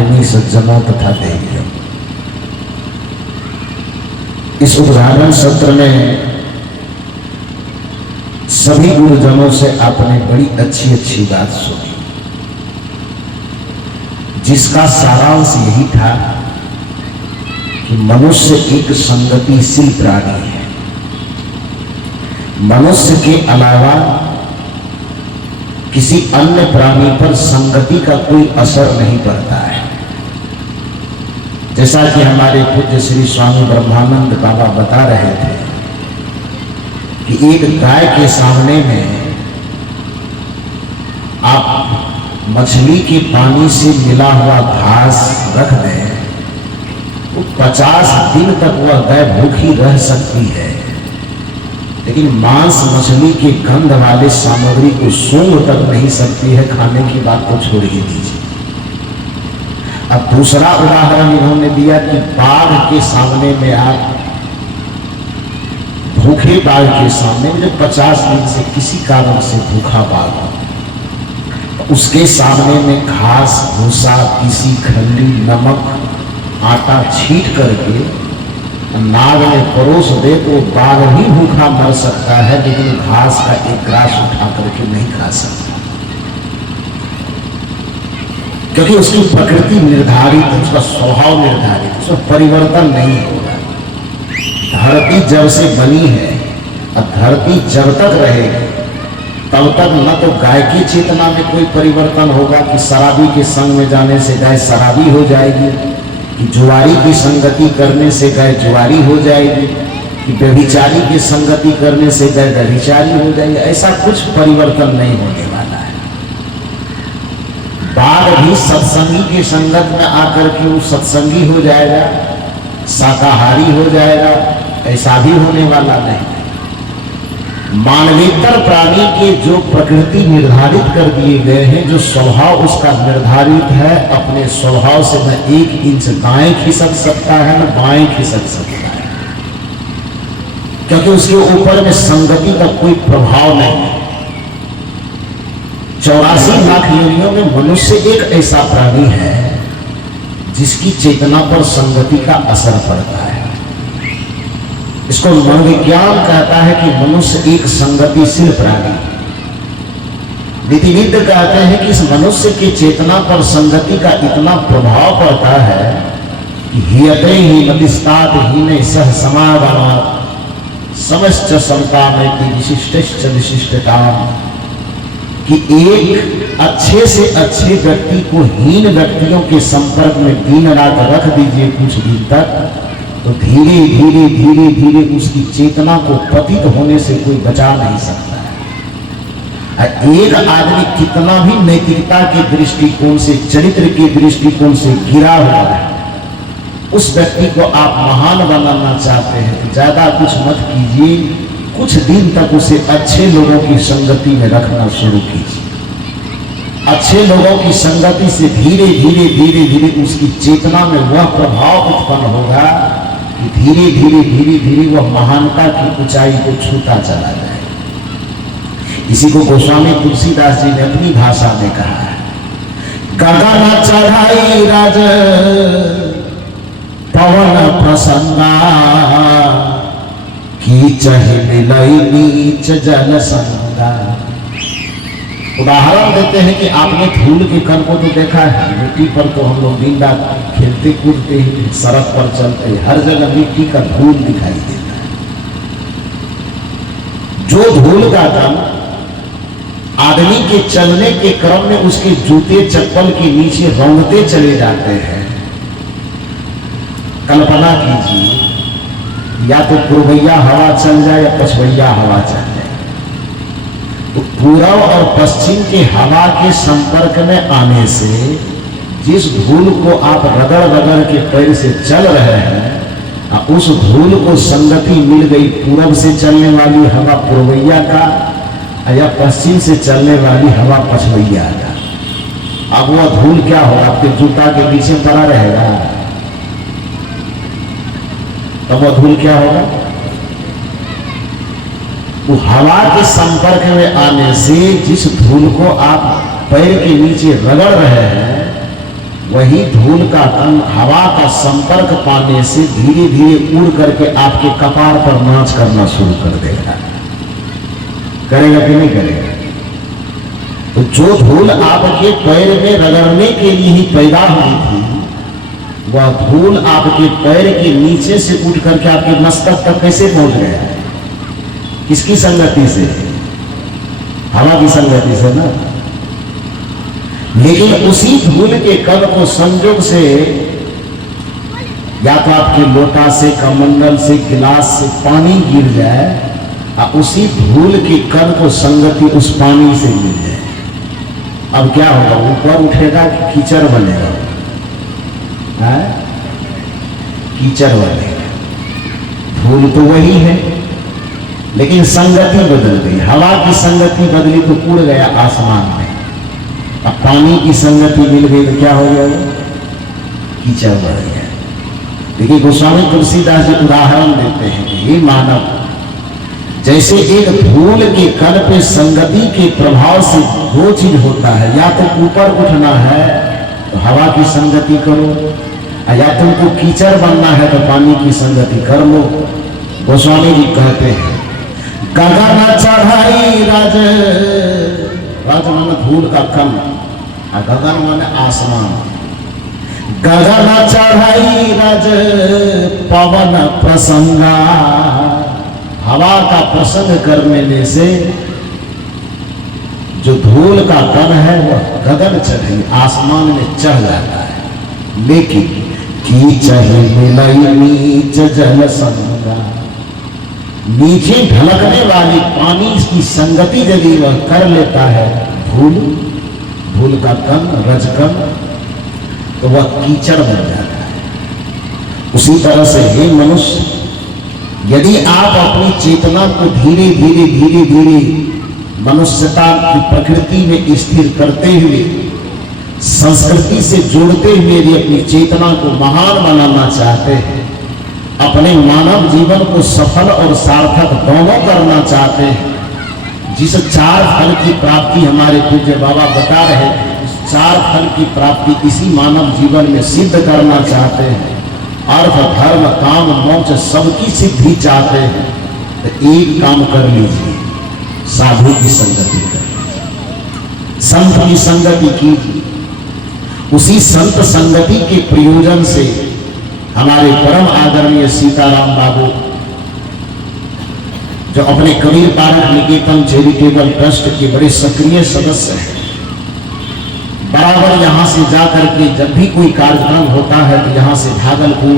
प्रेमी सज्जनों तथा देवियों, इस उद्घाटन सत्र में सभी गुरुजनों से आपने बड़ी अच्छी अच्छी बात सुनी, जिसका सारांश यही था कि मनुष्य एक संगतिशील प्राणी है। मनुष्य के अलावा किसी अन्य प्राणी पर संगति का कोई असर नहीं पड़ता है। जैसा कि हमारे पूज्य श्री स्वामी ब्रह्मानंद बाबा बता रहे थे कि एक गाय के सामने में आप मछली के पानी से मिला हुआ घास रख दें तो 50 दिन तक वह गाय भूखी रह सकती है, लेकिन मांस मछली के गंध वाले सामग्री को सूंघ तक नहीं सकती है। खाने की बात तो छोड़ ही दीजिए। अब दूसरा उदाहरण इन्होंने दिया कि बाघ के सामने में आप भूखे बाघ के सामने में, जो 50 दिन से किसी कारण से भूखा बाघ हो, उसके सामने में घास भूसा किसी खल्ली नमक आटा छीट करके नाग में परोस दे तो बाघ ही भूखा मर सकता है, लेकिन घास का एक ग्रास उठा करके नहीं खा सकता, क्योंकि उसकी प्रकृति निर्धारित है, उसका स्वभाव निर्धारित है, उसमें परिवर्तन नहीं होगा। धरती जब से बनी है और धरती जब तक रहेगी तब तक न तो गाय की चेतना में कोई परिवर्तन होगा कि शराबी के संग में जाने से गाय शराबी हो जाएगी, कि जुआरी की संगति करने से गाय जुआरी हो जाएगी, कि व्यभिचारी की संगति करने से गाय व्यभिचारी हो जाएगी। ऐसा कुछ परिवर्तन नहीं होने वाला है। बाघ भी सत्संगी की संगत में आकर के वो सत्संगी हो जाएगा, शाकाहारी हो जाएगा, ऐसा भी होने वाला नहीं। मानवेतर प्राणी के जो प्रकृति निर्धारित कर दिए गए हैं, जो स्वभाव उसका निर्धारित है, अपने स्वभाव से न 1 इंच दाएं खिसक सकता है न बाएं खिसक सकता है, क्योंकि उसके ऊपर में संगति का कोई प्रभाव नहीं है। 84 लाख योनियों में मनुष्य एक ऐसा प्राणी है जिसकी चेतना पर संगति का असर पड़ता है। इसको मनोविज्ञान कहता है कि मनुष्य एक संगतिशील प्राणी। नीतिविद कहते हैं कि इस मनुष्य की चेतना पर संगति का इतना प्रभाव पड़ता है कि हियते ही मतिस्तात हीने सह समागमात् समश्च समता में की विशिष्टश्च विशिष्टता, कि एक अच्छे से अच्छे व्यक्ति को हीन व्यक्तियों के संपर्क में दिन रात रख दीजिए कुछ दिन तक, तो धीरे धीरे धीरे धीरे उसकी चेतना को पतित होने से कोई बचा नहीं सकता है। एक आदमी कितना भी नैतिकता के दृष्टिकोण से, चरित्र के दृष्टिकोण से गिरा हुआ है, उस व्यक्ति को आप महान बनाना चाहते हैं तो ज्यादा कुछ मत कीजिए, कुछ दिन तक उसे अच्छे लोगों की संगति में रखना शुरू कीजिए। अच्छे लोगों की संगति से धीरे धीरे धीरे धीरे उसकी चेतना में वह प्रभाव उत्पन्न होगा कि धीरे धीरे धीरे धीरे वह महानता की ऊंचाई को छूता चला जाए। इसी को गोस्वामी तुलसीदास जी ने अपनी भाषा में कहा है, गगन चढ़ाई राज पवन प्रसंगा की चहे मिलई नीच जल संगा। उदाहरण देते हैं कि आपने धूल के कण को तो देखा है, मिट्टी पर तो हम लोग दिन रात खेलते कूदते हैं, सड़क पर चलते हैं, हर जगह मिट्टी का धूल दिखाई देता है। जो धूल का कण आदमी के चलने के क्रम में उसके जूते चप्पल के नीचे रौंदते चले जाते हैं। कल्पना कीजिए, या तो पूर्वैया हवा चल जाए या पछवैया हवा चल जाए, तो पूर्व और पश्चिम के हवा के संपर्क में आने से जिस धूल को आप रगड़ रगड़ के पैर से चल रहे हैं, उस धूल को संगति मिल गई पूर्व से चलने वाली हवा पूर्वैया का या पश्चिम से चलने वाली हवा पछवैया का। अब वह धूल क्या होगा, आपके जूता के पीछे पड़ा रहेगा, तब वह धूल क्या होगा, वो हवा के संपर्क में आने से जिस धूल को आप पैर के नीचे रगड़ रहे हैं, वही धूल का कण हवा का संपर्क पाने से धीरे धीरे उड़ करके आपके कपार पर नाच करना शुरू कर देगा। करेगा कि नहीं करेगा? तो जो धूल आपके पैर में रगड़ने के लिए ही पैदा हुई थी, वह धूल आपके पैर के नीचे से उठ करके आपके मस्तक तक कैसे पहुंच गया? किसकी संगति से? हवा की संगति से ना। लेकिन उसी धूल के कण को संयोग से या तो आपके लोटा से, कमंडल से, गिलास से पानी गिर जाए और उसी धूल के कण को संगति उस पानी से मिल जाए, अब क्या होगा? ऊपर उठेगा कि कीचड़ बनेगा? कीचड़ बनेगा। धूल तो वही है, लेकिन संगति बदल गई। हवा की संगति बदली तो उड़ गया आसमान में। अब पानी की संगति मिल गई तो क्या हो गया? कीचड़ बढ़ गया। देखिए गोस्वामी तुलसीदास जी उदाहरण देते हैं कि हे मानव, जैसे एक धूल के कण पे संगति के प्रभाव से दो चीज होता है, या तो ऊपर उठना है तो हवा की संगति करो, या तुमको कीचड़ बनना है तो पानी की संगति कर लो। गोस्वामी जी कहते हैं गगन चढ़ाई राज, राज माने धूल का कण, गगन माने आसमान। गगन चढ़ाई राज पवन प्रसंगा, हवा का प्रसंग करने से जो धूल का कण है वह गगन चढ़ी आसमान में चढ़ जाता है। लेकिन कीचड़ मिलई नीच जल संगा, नीचे ढलकने वाली पानी की संगति यदि वह कर लेता है धूल का कण, रजकण, तो वह कीचड़ बन जाता है। उसी तरह से हे मनुष्य, यदि आप अपनी चेतना को धीरे धीरे मनुष्यता की प्रकृति में स्थिर करते हुए, संस्कृति से जोड़ते हुए यदि अपनी चेतना को महान बनाना चाहते हैं, अपने मानव जीवन को सफल और सार्थक दोनों करना चाहते हैं, जिस चार फल की प्राप्ति हमारे पूज्य बाबा बता रहे हैं, उस चार फल की प्राप्ति इसी मानव जीवन में सिद्ध करना चाहते हैं, अर्थ धर्म काम मोक्ष सबकी सिद्धि चाहते हैं, तो एक काम कर लीजिए, साधु की संगति कर लीजिए, संत की संगति कीजिए। उसी संत संगति के प्रयोजन से हमारे परम आदरणीय सीताराम बाबू, जो अपने कबीर पार्क निकेतन चैरिटेबल ट्रस्ट के बड़े सक्रिय सदस्य हैं, बराबर यहाँ से जाकर के जब भी कोई कार्यक्रम होता है तो यहाँ से भागलपुर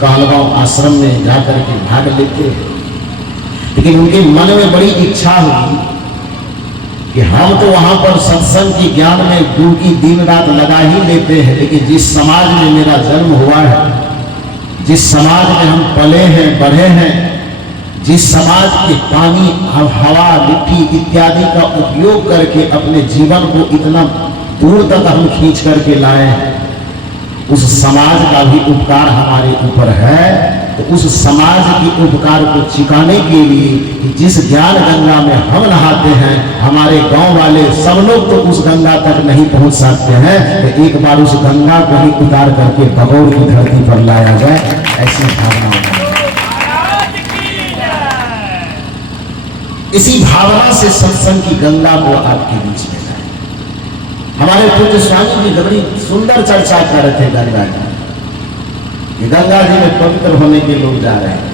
कहलगांव आश्रम में जाकर के भाग लेते हैं। लेकिन उनके मन में बड़ी इच्छा हुई कि हम तो वहां पर सत्संग की ज्ञान में डूबकी दिन रात लगा ही लेते हैं, लेकिन जिस समाज में मेरा जन्म हुआ है, जिस समाज में हम पले हैं, बढ़े हैं, जिस समाज के पानी, हवा, मिट्टी इत्यादि का उपयोग करके अपने जीवन को इतना दूर तक हम खींच करके लाए हैं, उस समाज का भी उपकार हमारे ऊपर है। तो उस समाज के उपकार को चुकाने के लिए जिस ज्ञान गंगा में हम नहाते हैं, हमारे गांव वाले सब लोग तो उस गंगा तक नहीं पहुंच सकते हैं, तो एक बार उस गंगा को ही उतार करके भगौर की धरती पर लाया जाए, ऐसी भावना। इसी भावना से सत्संग की गंगा को आपके बीच में लाए। हमारे पूज्य स्वामी जी बड़ी सुंदर चर्चा कर रहे थे गंगा जी, गंगा जी में पवित्र होने के लोग जा रहे हैं।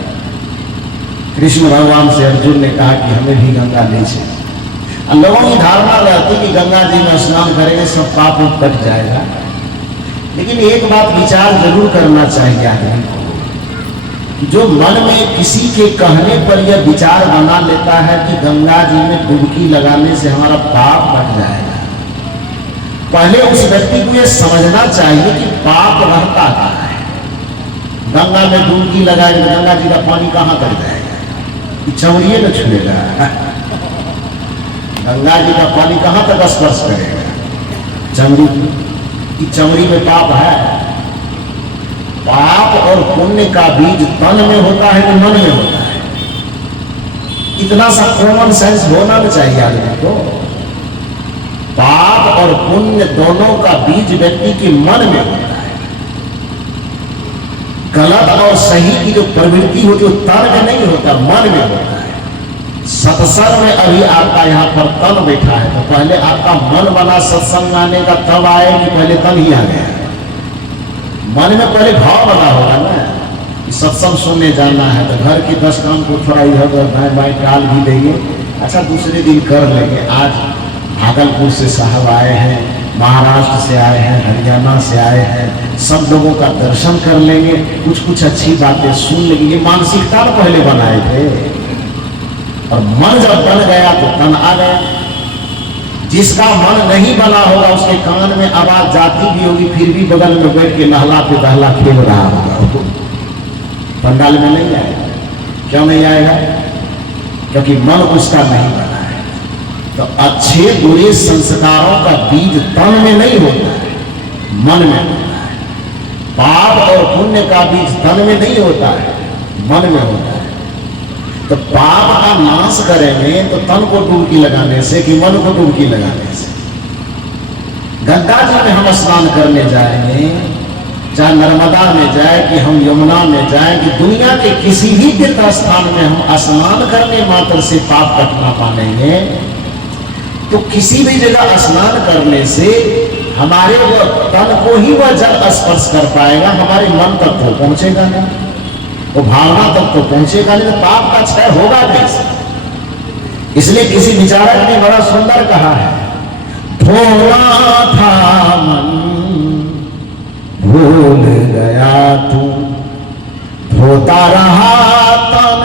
कृष्ण भगवान से अर्जुन ने कहा कि हमें भी गंगा ले चले। लोगों की धारणा रहती कि गंगा जी में स्नान करेंगे सब पाप कट जाएगा, लेकिन एक बात विचार जरूर करना चाहिए आदमी को, कि जो मन में किसी के कहने पर यह विचार बना लेता है कि गंगा जी में डुबकी लगाने से हमारा पाप कट जाएगा, पहले उस व्यक्ति को यह समझना चाहिए कि पाप रहता है। गंगा में डुबकी लगाएगा तो गंगा जी का पानी कहाँ कर जाएगा? चमड़िए न छुएगा, गंगा जी का पानी कहाँ तक स्पर्श करेगा? चमड़ी की, चमड़ी में पाप है। पाप और पुण्य का बीज तन में होता है कि मन में होता है? इतना सा कॉमन सेंस होना भी चाहिए आदमी को। पाप पाप और पुण्य दोनों का बीज व्यक्ति के मन में होता है। गलत और सही की जो प्रवृत्ति होती है तर्क नहीं होता, मन में होता है। सत्संग में अभी आपका यहाँ पर तन बैठा है तो पहले आपका मन बना सत्संग आने का, तब आए कि पहले तन ही आ गया? मन में पहले भाव बना होगा ना कि सत्संग सुनने जाना है, तो घर के 10 काम को थोड़ा इधर उधर बाएं बाएं टाल भी देंगे, अच्छा दूसरे दिन कर लेंगे। आज भागलपुर से साहब आए हैं, महाराष्ट्र से आए हैं, हरियाणा से आए हैं, सब लोगों का दर्शन कर लेंगे, कुछ कुछ अच्छी बातें सुन लेंगे। ये मानसिकता पहले बनाए थे, और मन जब बन गया तो तन आ गया। जिसका मन नहीं बना होगा उसके कान में आवाज जाती भी होगी, फिर भी बगल में बैठ के नहला पे दहला खेल रहा होगा, पंडाल में नहीं आएगा। क्यों नहीं आएगा? क्योंकि मन उसका नहीं बना है। तो अच्छे बुरे संस्कारों का बीज तन में नहीं होता है, मन में होता है। पाप और पुण्य का बीज तन में नहीं होता है, मन में होता है। तो पाप का नाश करेंगे तो तन को डुबकी लगाने से कि मन को डुबकी लगाने से? गंगा जी में हम स्नान करने जाएंगे, चाहे नर्मदा में जाए कि हम यमुना में जाए, कि दुनिया के किसी भी तीर्थ स्थान में हम स्नान करने मात्र से पाप कटना पाएंगे, तो किसी भी जगह स्नान करने से हमारे वो तन को ही वह जल स्पर्श कर पाएगा, हमारे मन तक तो पहुंचेगा नहीं, वो भावना तक तो पहुंचेगा नहीं, तो पाप का क्षय होगा कैसे? इसलिए किसी विचारक ने बड़ा सुंदर कहा है, धोना था मन भूल गया तू, धोता रहा तन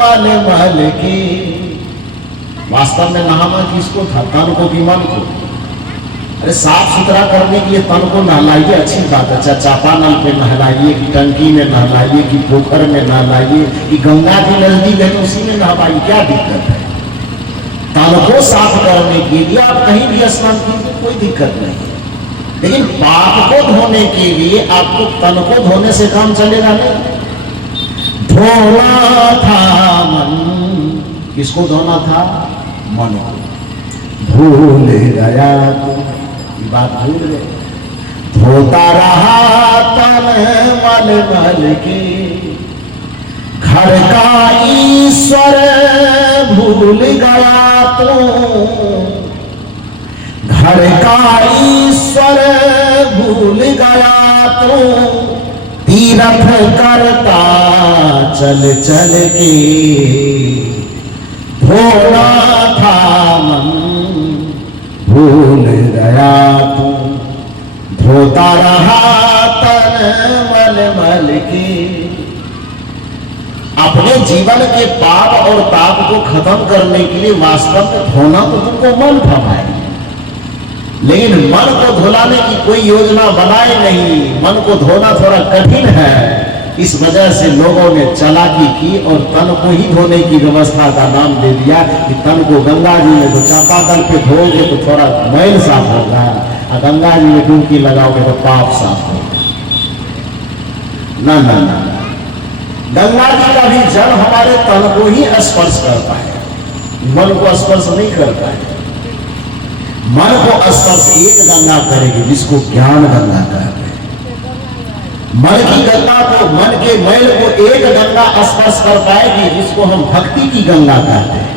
मल मल की। वास्तव में नहाना किसको था? तन को कि मन को? अरे साफ सुथरा करने के लिए तन को नहलाइए, अच्छी बात है। चापानल पे नहलाइए, कि टंकी में नहलाइए, कि पोखर में नहलाइए, कि गंगा की नजदीक है तो उसी में नहलाइए, क्या दिक्कत है? तन को साफ करने के लिए आप कहीं भी स्नान कीजिए, कोई दिक्कत नहीं। लेकिन पाप को धोने के लिए आपको तन को धोने से काम चलेगा नहीं। धोना था मन, किसको धोना था? मन को। भूल गया तो बात भूल गए, धोता रहा तन मल मल के, घर का ईश्वर भूल गया तो, घर का ईश्वर भूल गया तो, तीर्थ करता चल चल के, धोना था मन भूल गया तू, धोता रहा तन मल मल के। अपने जीवन के पाप और ताप को खत्म करने के लिए वास्तव में धोना तो तुमको मन था भाई, लेकिन मन को धुलाने की कोई योजना बनाए नहीं। मन को धोना थोड़ा कठिन है, इस वजह से लोगों ने चालाकी की और तन को ही धोने की व्यवस्था का नाम दे दिया कि तन को गंगा जी में तो चापाकल पे धोगे तो थोड़ा मैल साफ होगा, और गंगा जी में डुबकी लगाओगे तो पाप साफ होगा। ना ना ना, गंगा जी का भी जल हमारे तन को ही स्पर्श करता है, मन को स्पर्श नहीं करता है। मन को स्पर्श एक गंगा करेगी जिसको ज्ञान गंगा कहते हैं। मन की गंगा को, मन के मैल को एक गंगा स्पर्श कर पाएगी जिसको हम भक्ति की गंगा कहते हैं।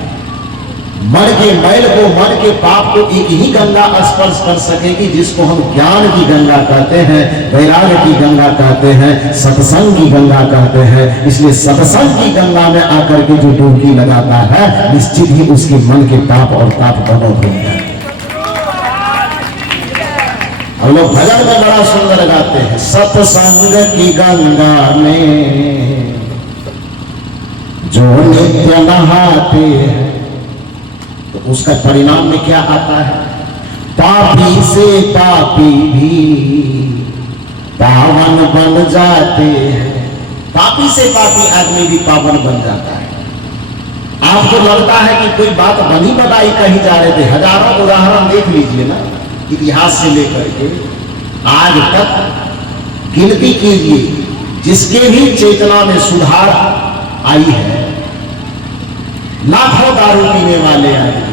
मन के मैल को, मन के पाप को एक ही गंगा स्पर्श कर सकेगी जिसको हम ज्ञान की गंगा कहते हैं, वैराग्य की गंगा कहते हैं, सत्संग की गंगा कहते हैं। इसलिए सत्संग की गंगा में आकर के जो डुबकी लगाता है निश्चित ही उसके मन के पाप और ताप दोनों धुल जाए। हम लोग भजन में बड़ा सुंदर गाते हैं, सत्संग की गंगा में जो नित्य नहाते हैं, तो उसका परिणाम में क्या आता है? पापी से पापी भी पावन बन जाते हैं। पापी से पापी आदमी भी पावन बन जाता है। आपको लगता है कि कोई बात बनी बनाई कही जा रहे थे, हजारों उदाहरण देख लीजिए ना, इतिहास से लेकर के आज तक गिनती कीजिए, जिसके भी चेतना में सुधार आई है। लाखों दारू पीने वाले आदमी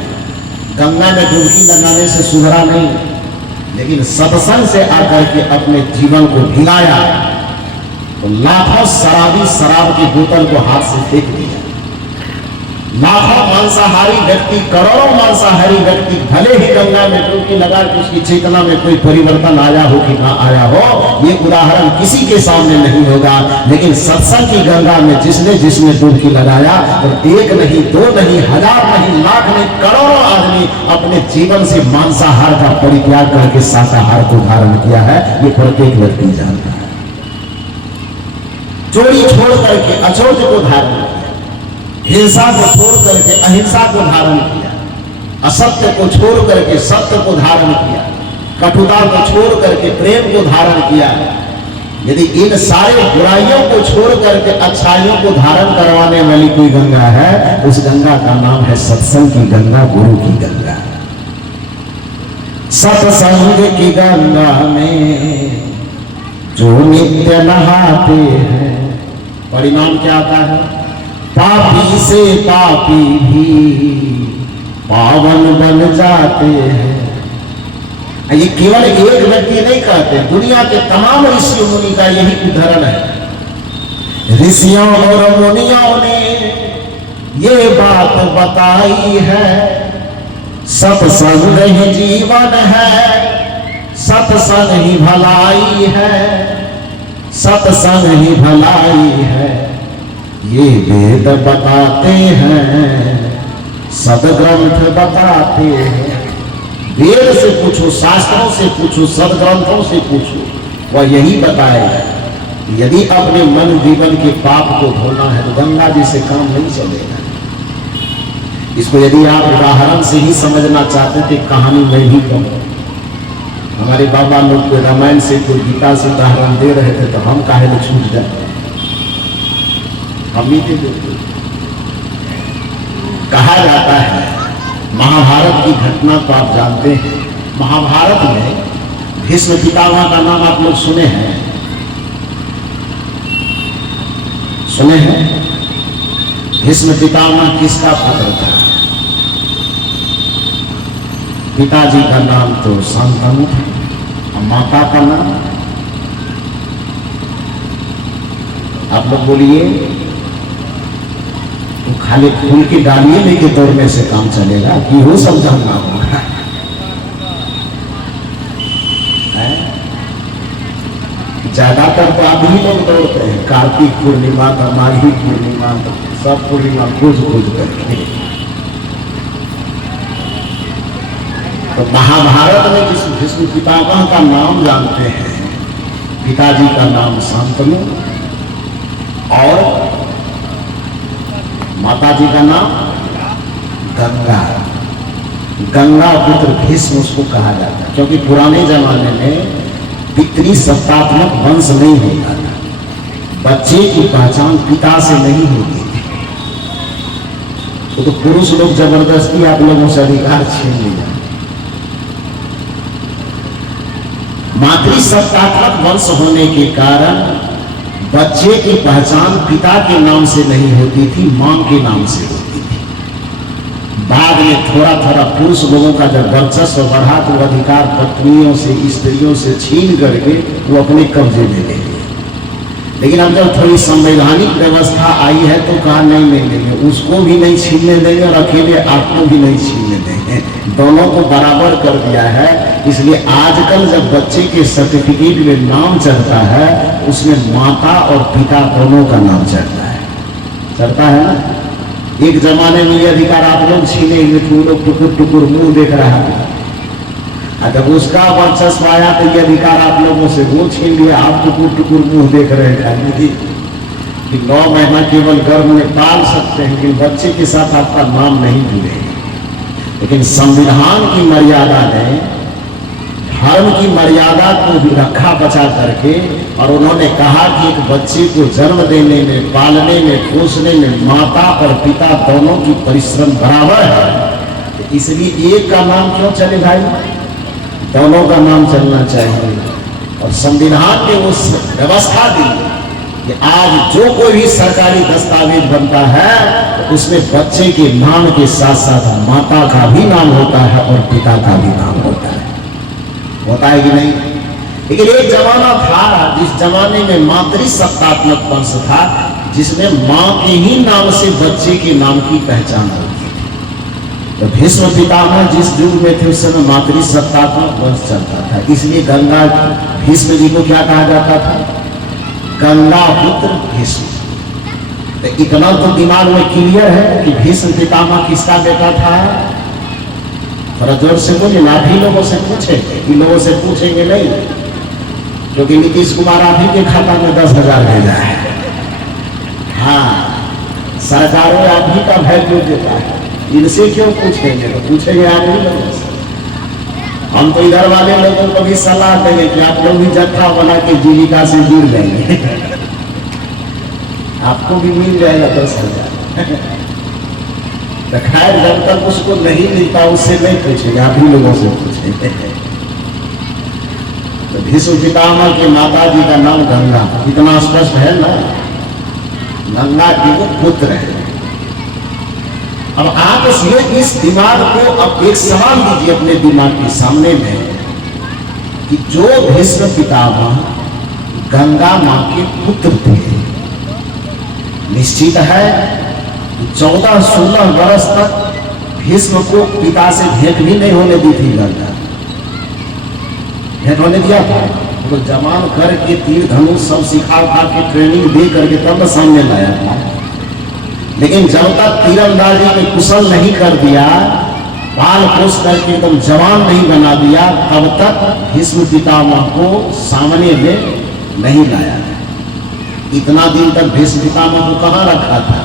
गंगा में डुबकी लगाने से सुधरा नहीं। लेकिन सत्संग से आकर के अपने जीवन को भिगाया तो लाखों शराबी शराब की बोतल को हाथ से फेंक दिया। लाखों मांसाहारी व्यक्ति, करोड़ों मांसाहारी व्यक्ति भले ही गंगा में डुबकी लगा कि उसकी चेतना में कोई परिवर्तन आया हो कि ना आया हो, ये उदाहरण किसी के सामने नहीं होगा। लेकिन सत्संग की गंगा में जिसने डुबकी लगाया, और एक नहीं, दो नहीं, हजार नहीं, लाख नहीं, करोड़ों आदमी अपने जीवन से मांसाहार का परित्याग करके शाकाहार को धारण किया है, ये प्रत्येक व्यक्ति जानता है। चोरी छोड़ करके अचोट को धारण किया, हिंसा को छोड़ करके अहिंसा को धारण किया, असत्य को छोड़ करके सत्य को धारण किया, कटुता को छोड़ करके प्रेम को धारण किया। यदि इन सारे बुराइयों को छोड़ करके अच्छाइयों को धारण करवाने वाली कोई गंगा है, उस गंगा का नाम है सत्संग की गंगा, गुरु की गंगा। सत्संग की गंगा में जो नित्य नहाते हैं, परिणाम क्या आता है? पापी से पापी भी पावन बन जाते हैं। ये केवल एक व्यक्ति नहीं कहते, दुनिया के तमाम ऋषि मुनि का यही उदाहरण है। ऋषियों और मुनियों ने ये बात बताई है, सत्संग ही जीवन है, सत्संग ही भलाई है, सत्संग ही भलाई है। ये वेद बताते हैं, सदग्रंथ बताते हैं। वेद से पूछो, शास्त्रों से पूछो, सदग्रंथों से पूछो, वह यही बताएगा। यदि अपने मन जीवन के पाप को धोना है तो गंगा जी से काम नहीं चलेगा। इसको यदि आप उदाहरण से ही समझना चाहते थे, कहानी में भी कहूं। हमारे बाबा लोग को रामायण से, कोई गीता से उदाहरण दे रहे थे तो हम काहे न छूट जाते। हम ही कहा जाता है, महाभारत की घटना को आप जानते हैं। महाभारत में भीष्म पितामह का नाम आप लोग सुने हैं? सुने हैं? भीष्म पितामह किसका पुत्र था? पिताजी का नाम तो शांतनु था, और माता का नाम आप लोग बोलिए। तो खाली फूल की डालियां लेके दौड़ने से काम चलेगा कि वो सब जानना होगा। ज्यादातर तो आदमी लोग दौड़ते हैं, कार्तिक पूर्णिमा तो, माघी पूर्णिमा तो, सब पूर्णिमा खोज करके। तो महाभारत में जिस भीष्म पितामह का नाम जानते हैं, पिताजी का नाम शांतनु और माता जी का नाम गंगा। गंगा पुत्र भीष्म उसको कहा जाता है, क्योंकि पुराने जमाने में पितृ सत्तात्मक वंश नहीं होता था। बच्चे की पहचान पिता से नहीं होती थी। तो पुरुष लोग जबरदस्ती आप लोगों से अधिकार छीन लिया। मातृसत्तात्मक वंश होने के कारण बच्चे की पहचान पिता के नाम से नहीं होती थी, मां के नाम से होती थी। बाद में थोड़ा थोड़ा पुरुष लोगों का जब वर्चस्व बढ़ा तो अधिकार पत्नियों से, स्त्रियों से छीन करके वो अपने कब्जे में ले लिए। लेकिन अब जब थोड़ी संवैधानिक व्यवस्था आई है तो कहा नहीं लेंगे, उसको भी नहीं छीनने देंगे और अकेले आपको भी नहीं छीनने देंगे, दोनों को बराबर कर दिया है। इसलिए आजकल जब बच्चे के सर्टिफिकेट में नाम चढ़ता है, उसमें माता और पिता दोनों का नाम चढ़ता है ना। एक जमाने में ये अधिकार आप लोग छीनेंगे तो वो लोग टुकुर टुकुर मुंह देख रहा है, और जब उसका वर्चस्व आया तो ये अधिकार आप लोगों से वो छीन लिया, आप टुकुर टुकुर मुंह देख रहे हैं कि 9 महीना केवल गर्भ में पाल सकते हैं, लेकिन बच्चे के साथ आपका नाम नहीं जुड़ेगा। लेकिन संविधान की मर्यादा ने धर्म की मर्यादा को भी रखा बचा करके, और उन्होंने कहा कि एक बच्चे को जन्म देने में, पालने में, पोषने में माता और पिता दोनों की परिश्रम बराबर है। तो इसलिए एक का नाम क्यों चले भाई, दोनों का नाम चलना चाहिए। और संविधान ने उस व्यवस्था दी कि आज जो कोई भी सरकारी दस्तावेज बनता है तो उसमें बच्चे के नाम के साथ साथ माता का भी नाम होता है और पिता का भी नाम होता है। होता है कि नहीं? लेकिन एक जमाना था जिस जमाने में मातृसत्तात्मक वंश था, जिसमें मां के ही नाम से बच्चे के नाम की पहचान होती थी। तो भीष्म पितामह जिस युग में थे उस समय मातृसत्तात्मक वंश चलता था, इसलिए गंगा भीष्म जी को क्या कहा जाता था? गंगा पुत्र भीष्म। तो इतना तो दिमाग में क्लियर है कि भीष्म पितामह किसका बेटा था? थोड़ा जोर से बोलिए ना, भी लोगों से पूछेंगे कि लोगों से पूछेंगे नहीं, क्योंकि नीतीश कुमार आप ही के खाता में 10,000 भेजा है। हाँ, सरकारों आप ही का वैल्यू देता है, इनसे क्यों पूछेंगे? तो पूछेंगे आप ही लोगों से। हम तो इधर वाले लोगों को भी सलाह देंगे कि आप लोग भी जत्था बना के जीविका से जुड़ लेंगे, आपको भी मिल जाएगा 10,000। तो खैर, जब तक उसको नहीं मिलता उससे नहीं पूछेंगे, आप ही लोगों से पूछेंगे। तो भीष्म पितामह के माता जी का नाम गंगा, इतना स्पष्ट है ना, गंगा के वो पुत्र है। अब आप इस दिमाग को, अब एक सवाल दीजिए अपने दिमाग के सामने में कि जो भीष्म पितामह गंगा मां के पुत्र थे, निश्चित है 14-16 वर्ष तक भीष्म को पिता से भेंट भी नहीं होने दी थी गंगा। भेंट होने दिया था? तो जमान करके तीर धनुष सब सिखा के ट्रेनिंग दे करके तब सामने लाया था। लेकिन जब तक तीरंदाजी में कुशल नहीं कर दिया, पाल पोस करके एकदम जवान नहीं बना दिया, तब तक भीष्म पितामह को सामने में नहीं लाया। इतना दिन तक भीष्म पितामह को कहां रखा था?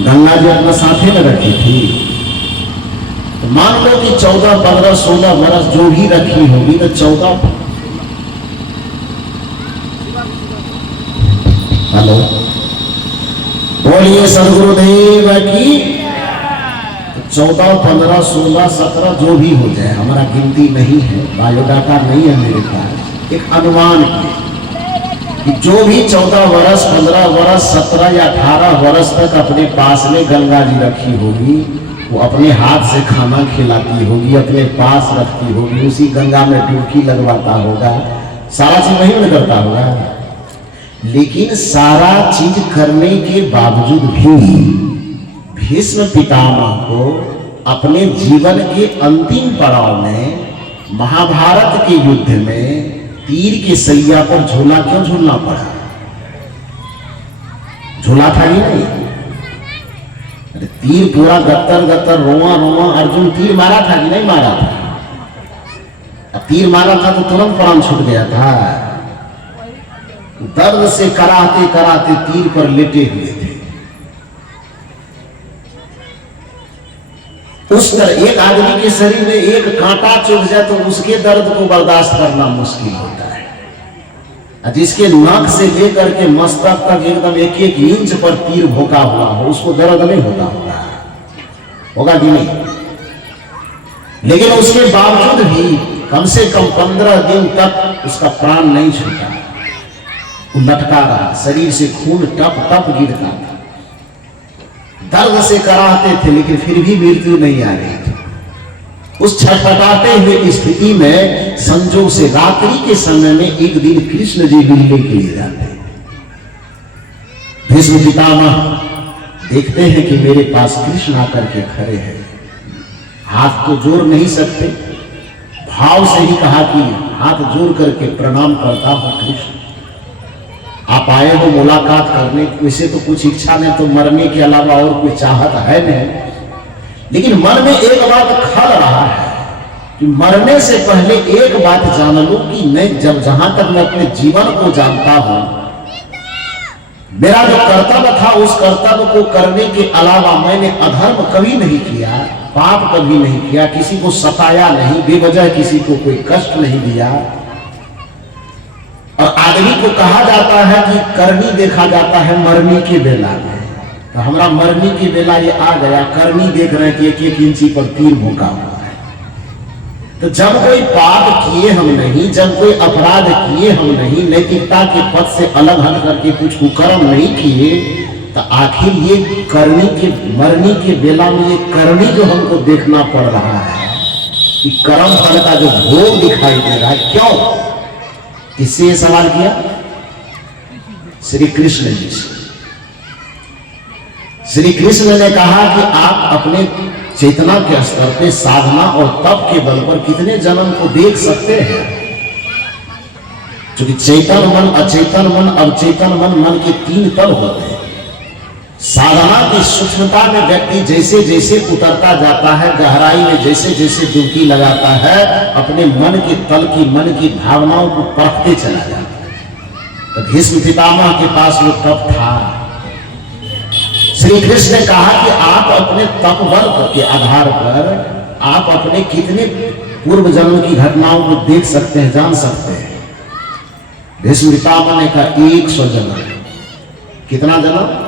गंगा जी अपना साथे में रखी थी। तो मान लो कि 14, 15, 16 वर्ष जो भी रखी होगी, तो 14, हेलो बोलिए सदगुरुदेव की। 14, 15, 16, 17 जो भी हो जाए, हमारा गिनती नहीं है, बायोडाटा नहीं है मेरे पास, एक अनुमान कि जो भी 14 वर्ष, 15 वर्ष, 17 या 18 वर्ष तक अपने पास में गंगा जी रखी होगी, वो अपने हाथ से खाना खिलाती होगी, अपने पास रखती होगी, उसी गंगा में डुबकी लगवाता होगा, सारा चीज वही में करता होगा। लेकिन सारा चीज करने के बावजूद भी भीष्म पितामह को अपने जीवन के अंतिम पड़ाव में, महाभारत के युद्ध में तीर के सैया पर झूला क्यों झूलना पड़ा? झूला था ही नहीं, तीर पूरा गत्तर गत्तर, रोआ रोआ, अर्जुन तीर मारा था कि नहीं मारा था? तीर मारा था तो तुरंत प्राण छूट गया था। दर्द से कराते कराते तीर पर लेटे हुए थे। उस तरह एक आदमी के शरीर में एक कांटा चुभ जाए तो उसके दर्द को बर्दाश्त करना मुश्किल होता है। जिसके नाक से लेकर के मस्तक तक एकदम 1-1 इंच पर तीर भोंका हुआ हो, उसको दर्द नहीं होता होगा कि नहीं? लेकिन उसके बावजूद भी कम से कम 15 दिन तक उसका प्राण नहीं छूटा। वो लटका रहा, शरीर से खून टप टप गिरता था, दर्द से कराहते थे, लेकिन फिर भी मृत्यु नहीं आ रही थी। उस छटपटाते हुए स्थिति में संजोग से रात्रि के समय में एक दिन कृष्ण जी मिलने के लिए जाते हैं। भीष्म पितामह देखते हैं कि मेरे पास कृष्ण आकर के खड़े हैं, हाथ तो जोड़ नहीं सकते, भाव से ही कहा कि हाथ जोड़ करके प्रणाम करता हूं कृष्ण, आप आए हो मुलाकात करने, वैसे तो कुछ इच्छा नहीं, तो मरने के अलावा और कोई चाहत है नहीं, लेकिन मन में एक बात खल रहा है कि मरने से पहले एक बात जान लो कि मैं जहां तक मैं अपने जीवन को जानता हूं, मेरा जो कर्तव्य था उस कर्तव्य को करने के अलावा मैंने अधर्म कभी नहीं किया, पाप कभी नहीं किया, किसी को सताया नहीं, बेवजह किसी को कोई कष्ट नहीं दिया। और आदमी को कहा जाता है कि करनी देखा जाता है मरने के बेला में, तो हमारा मरने की बेला ये आ गया, करनी देख रहे हैं कि 1-1 इंची पर तीर भोंका हुआ है। तो जब कोई पाप किए हम नहीं, जब कोई अपराध किए हम नहीं, नैतिकता के पथ से अलग हट करके कुछ कुकर्म नहीं किए, तो आखिर ये करनी के मरने के बेला में ये करनी जो हमको देखना पड़ रहा है, कि कर्म फल का जो भोग दिखाई दे रहा है, क्यों? किससे ये सवाल किया? श्री कृष्ण जी से। श्री कृष्ण ने कहा कि आप अपने चेतना के स्तर पे साधना और तप के बल पर कितने जन्म को देख सकते हैं? क्योंकि चेतन मन, अचेतन मन, अवचेतन मन, मन के 3 तल होते हैं। साधना की सूक्ष्मता में व्यक्ति जैसे जैसे उतरता जाता है, गहराई में जैसे जैसे डुबकी लगाता है, अपने मन के तल की, मन की भावनाओं को परखते चला जाता है। तो भीष्म पितामह के पास वो तप था। श्री कृष्ण ने कहा कि आप अपने तप बल के आधार पर आप अपने कितने पूर्व जन्म की घटनाओं को देख सकते हैं, जान सकते हैं। भीष्म पितामह ने कहा 100 जन्म। कितना जन्म?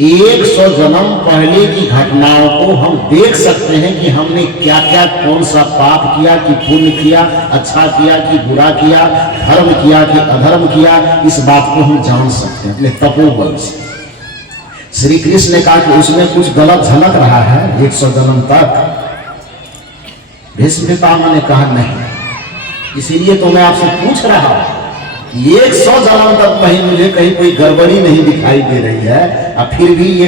100 जन्म पहले की घटनाओं को हम देख सकते हैं कि हमने क्या क्या, कौन सा पाप किया कि पुण्य किया, अच्छा किया कि बुरा किया, धर्म किया कि अधर्म किया। इस बात को हम जान सकते हैं अपने तपोबल से। श्री कृष्ण ने कहा कि उसमें कुछ गलत झलक रहा है 100 जन्म तक। भीष्म पितामह ने कहा नहीं, इसीलिए तो मैं आपसे पूछ रहा हूं, 100 जन्म तक कहीं मुझे कहीं कोई गड़बड़ी नहीं दिखाई दे रही है, और फिर भी ये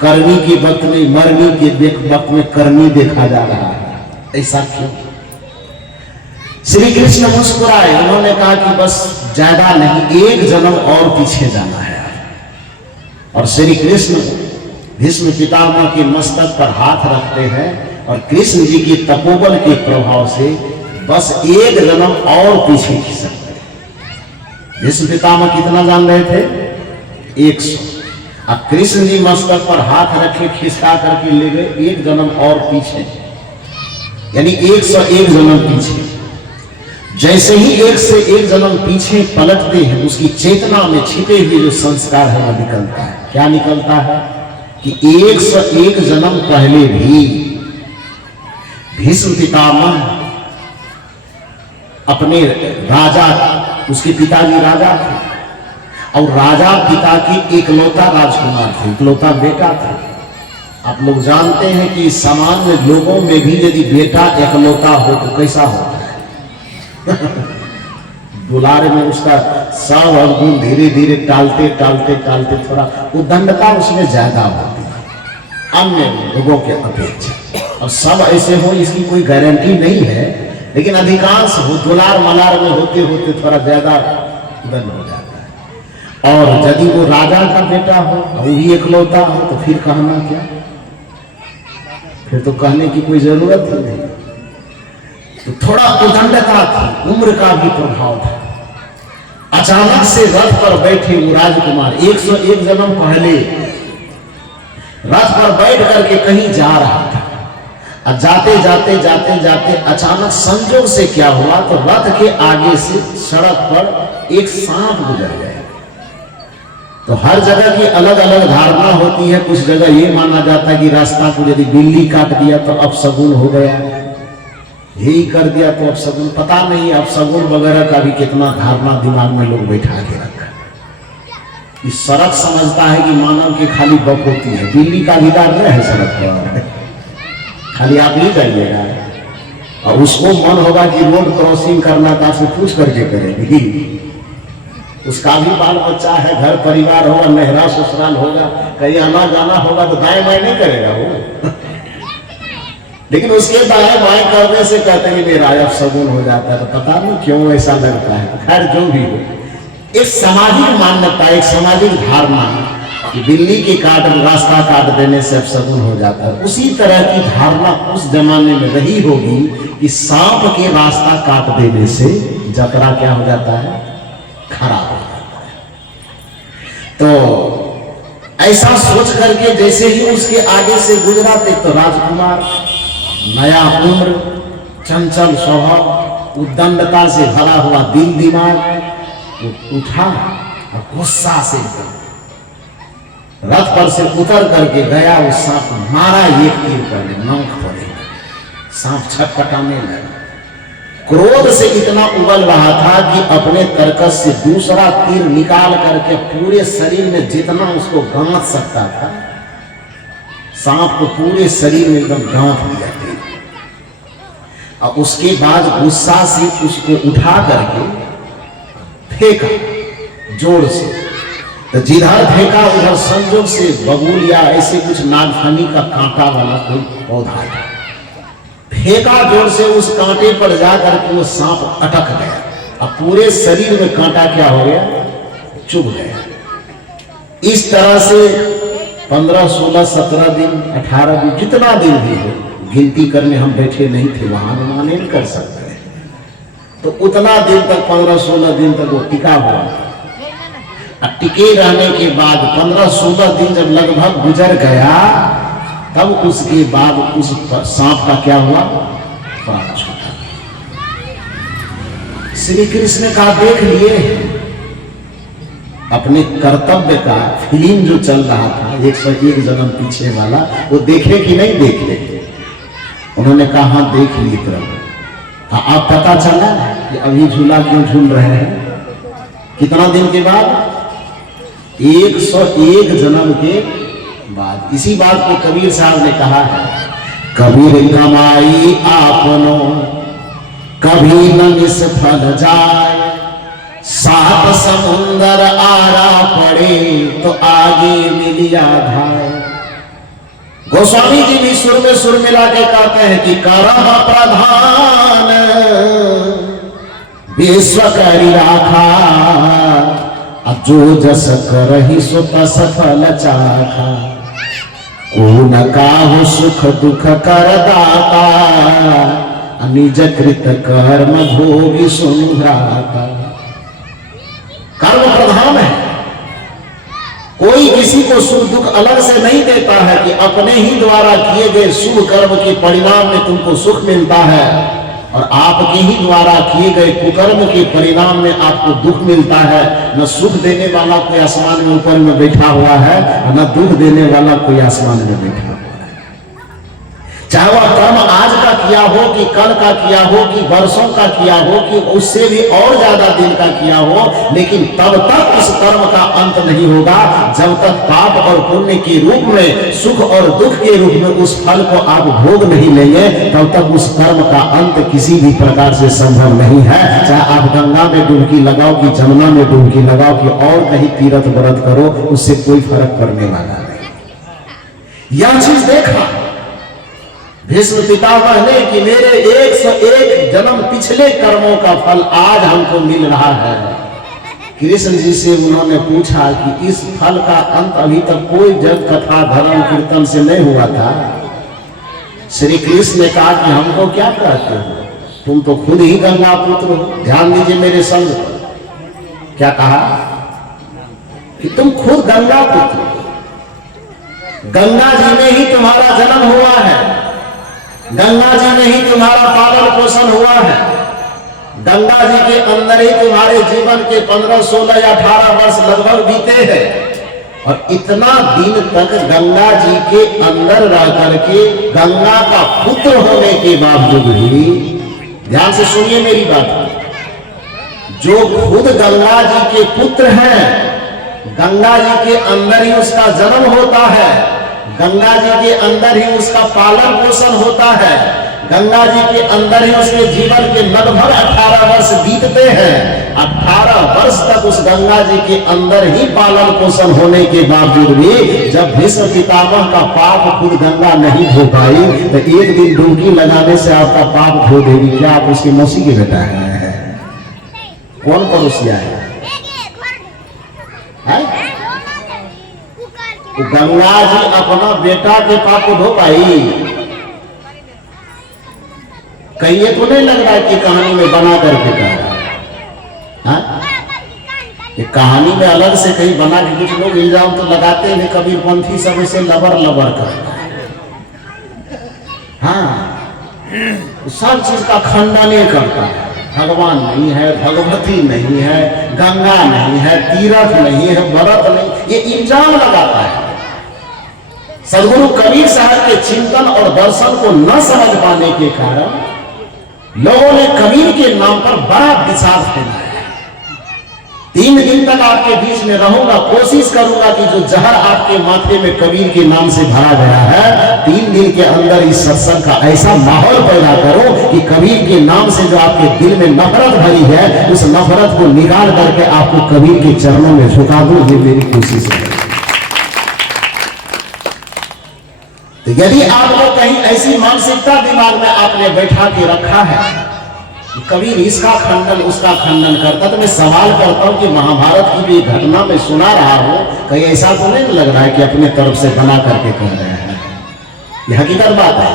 करनी के वक्त में मरनी के वक्त में करनी देखा जा रहा है, ऐसा क्यों? श्री कृष्ण मुस्कुराए। उन्होंने कहा कि बस ज्यादा नहीं, 1 जन्म और पीछे जाना है। और श्री कृष्ण भीष्म पितामह के मस्तक पर हाथ रखते हैं और कृष्ण जी के तपोबल के प्रभाव से बस 1 जन्म और पीछे खिसकते हैं। भीष्म पितामह कितना जान रहे थे? 100। अब कृष्ण जी मस्तक पर हाथ रखे, खिसका करके ले गए 1 जन्म और पीछे, यानी 101 जन्म पीछे। जैसे ही 1 से 1 जन्म पीछे पलटते हैं, उसकी चेतना में छिपे हुए जो संस्कार है वो निकलता है। क्या निकलता है? कि 101 जन्म पहले भी भीष्म पितामह अपने राजा, उसके पिताजी राजा थे और राजा पिता की इकलौता राजकुमार थे, इकलौता बेटा थे। आप लोग जानते हैं कि सामान्य लोगों में भी यदि बेटा इकलौता हो तो कैसा होता है? दुलार में उसका सब अवगुण धीरे धीरे टालते टालते टालते थोड़ा उद्दंडता उसमें ज्यादा होती है अन्य लोगों के अपेक्षा। और सब ऐसे हो इसकी कोई गारंटी नहीं है, लेकिन अधिकांश हो दुलार मलार में होते होते थोड़ा ज्यादा उदंड हो जाता है। और यदि वो राजा का बेटा हो और वो भी इकलौता हो तो फिर कहना क्या? फिर तो कहने की कोई जरूरत ही नहीं। तो थोड़ा उदंडता थी, उम्र का भी प्रभाव था। अचानक से रथ पर बैठे वो राजकुमार 101 जन्म पहले रथ पर बैठ करके कहीं जा रहा था, और जाते जाते जाते जाते अचानक संजोग से क्या हुआ, तो रथ के आगे से सड़क पर एक सांप गुजर गया। तो हर जगह की अलग अलग धारणा होती है। कुछ जगह ये माना जाता है कि रास्ता को यदि बिल्ली काट दिया तो अपशगुन हो गया, यही कर दिया तो अपशगुन। पता नहीं अपशगुन वगैरह का भी कितना धारणा दिमाग में लोग बैठा के रखा। इस सड़क समझता है कि मानव की खाली बक होती है, बिल्ली का अधिकार नहीं है सड़क पर, खाली आप ही जाइएगा। और उसको मन होगा कि रोड क्रॉसिंग करना था, आपसे पूछ करके करेगी। उसका भी बाल बच्चा है, घर परिवार होगा, नहरा ससुराल होगा, कहीं आना जाना होगा तो दाएं बाएं नहीं करेगा वो। लेकिन उसके दाएं बाएं करने से कहते हैं मेरा अपशगुन हो जाता है। तो पता नहीं क्यों ऐसा लगता है। खैर जो भी हो, एक सामाजिक मान्यता, एक सामाजिक धारणा कि बिल्ली के रास्ता काट देने से अपशगुन हो जाता है, उसी तरह की धारणा उस जमाने में रही होगी कि सांप के रास्ता काट देने से जतरा क्या हो जाता है? खराब हो जाता है। तो ऐसा सोच करके जैसे ही उसके आगे से गुजरा थे, तो राजकुमार नया उम्र, चंचल स्वभाव, उद्दंडता से भरा हुआ दिल दिमाग उठा और गुस्सा से रथ पर से उतर करके गया। उस सांप मारा, एक तीर पड़े, नोक पड़े, सांप छटपटाने लगा। क्रोध से इतना उबल रहा था कि अपने तरकस से दूसरा तीर निकाल करके पूरे शरीर में जितना उसको गांथ सकता था सांप को पूरे शरीर में एकदम गांठ दिया थे और उसके बाद गुस्सा से उसको उठा करके फेंका जोर से। तो जिधर फेंका उधर संजोग से बबूल या ऐसे कुछ नागफनी का कांटा वाला कोई पौधा था, फेंका जोर से, उस कांटे पर जाकर के वो सांप अटक गया और पूरे शरीर में कांटा क्या हो गया, चुभ गया। इस तरह से 15, 16, 17 दिन, 18 दिन, जितना दिन भी हो, गिनती करने हम बैठे नहीं थे, वहां अनुमान नहीं कर सकते, तो उतना दिन तक 15, 16 दिन तक वो टिका हुआ। टिके रहने के बाद 15, 16 दिन जब लगभग गुजर गया, तब उसके बाद उस सांप का क्या हुआ, प्राण छूटा। श्री कृष्ण का देख लिए अपने कर्तव्य का फिल्म जो चल रहा था 101 जन्म पीछे वाला, वो देखे कि नहीं देखे? उन्होंने कहा हाँ देख लिए प्रभु। हाँ, आप पता चला कि अभी झूला क्यों झूल रहे हैं? कितना दिन के बाद? 101 जन्म के बाद। इसी बात को कबीर साहब ने कहा है, कबीर कमाई आपनो कभी न निष्फल जाए, 7 समुंदर आरा पड़े तो आगे मिलिया धाय। गोस्वामी जी भी सुर में सुर मिला के कहते हैं कि करम प्रधान विश्व करी राखा, जो जस करहि सो तस फल चाखा, को न काहु सुख दुख कर दाता, निज कृत कर्म भोगी सुनिभ्राता। कर्म प्रधान है, कोई किसी को सुख दुख अलग से नहीं देता है कि अपने ही द्वारा किए गए शुभ कर्म के परिणाम में तुमको सुख मिलता है, और आपके ही द्वारा किए गए कुकर्म के परिणाम में आपको दुख मिलता है। न सुख देने वाला कोई आसमान में ऊपर में बैठा हुआ है, न दुख देने वाला कोई आसमान में बैठा हुआ है। चाहे वह कर्म आज का किया हो कि कल का किया हो कि वर्षों का किया हो कि उससे भी और ज्यादा दिन का किया हो, लेकिन तब तक उस कर्म का अंत नहीं होगा जब तक पाप और पुण्य के रूप में, सुख और दुख के रूप में उस फल को आप भोग नहीं लेंगे, तब तक उस कर्म का अंत किसी भी प्रकार से संभव नहीं है। चाहे आप गंगा में डुबकी लगाओ कि जमुना में डुबकी लगाओ कि और कहीं तीर्थ व्रत करो, उससे कोई फर्क पड़ने वाला नहीं। यह चीज देखा भीष्म पितामह ने कि मेरे 101 जन्म पिछले कर्मों का फल आज हमको मिल रहा है। कृष्ण जी से उन्होंने पूछा कि इस फल का अंत अभी तक कोई जग कथा धर्म कीर्तन से नहीं हुआ था। श्री कृष्ण ने कहा कि हमको क्या कहते हो, तुम तो खुद ही गंगा पुत्र हो, ध्यान दीजिए मेरे संग पर। क्या कहा कि तुम खुद गंगा पुत्र, गंगा जी में ही तुम्हारा जन्म हुआ है, गंगा जी में ही तुम्हारा पालन पोषण हुआ है, गंगा जी के अंदर ही तुम्हारे जीवन के 15, 16 या 18 वर्ष लगभग बीते हैं। और इतना दिन तक गंगा जी के अंदर रह करके गंगा का पुत्र होने के बावजूद भी, ध्यान से सुनिए मेरी बात, जो खुद गंगा जी के पुत्र हैं, गंगा जी के अंदर ही उसका जन्म होता है, गंगा जी के अंदर ही उसका पालन पोषण होता है, गंगा जी के अंदर ही उसके जीवन के लगभग 18 वर्ष बीतते हैं। 18 वर्ष तक उस गंगा जी के अंदर ही पालन पोषण होने के बावजूद भी जब भीष्म पितामह का पाप खुद गंगा नहीं धो पाई, तो एक दिन डुबकी लगाने से आपका पाप धो देगी क्या? आप उसकी मौसी के बेटा है? कौन पड़ोसिया है? गंगा जी अपना बेटा के पाप को धो पाई? कहिए तो नहीं लग रहा है कि कहानी में बना करके कहा, ये कहानी में अलग से कहीं बना के कुछ लोग इल्जाम तो लगाते हैं, कबीरपंथी सब इसे लबर लबर करता है। हाँ, सब चीज का खंडन ये करता है, भगवान नहीं है, भगवती नहीं है, गंगा नहीं है, तीर्थ नहीं है, व्रत नहीं, ये इल्जाम लगाता है। सदगुरु कबीर साहब के चिंतन और दर्शन को न समझ पाने के कारण लोगों ने कबीर के नाम पर बड़ा विषाद फैलाया है। 3 दिन तक आपके बीच में रहूंगा, कोशिश करूंगा कि जो जहर आपके माथे में कबीर के नाम से भरा गया है, 3 दिन के अंदर इस सत्संग का ऐसा माहौल पैदा करो कि कबीर के नाम से जो आपके दिल में नफरत भरी है, उस नफरत को निकाल करके आपको कबीर के चरणों में झुका दूं। ये मेरी कोशिश है। तो यदि आपको कहीं ऐसी मानसिकता दिमाग में आपने बैठा के रखा है, कबीर इसका खंडन उसका खंडन करता, तो मैं सवाल करता हूं कि महाभारत की भी घटना में सुना रहा हूं, कहीं ऐसा तो नहीं लग रहा है कि अपने तरफ से बना करके कह रहे हैं? यह हकीकत बात है।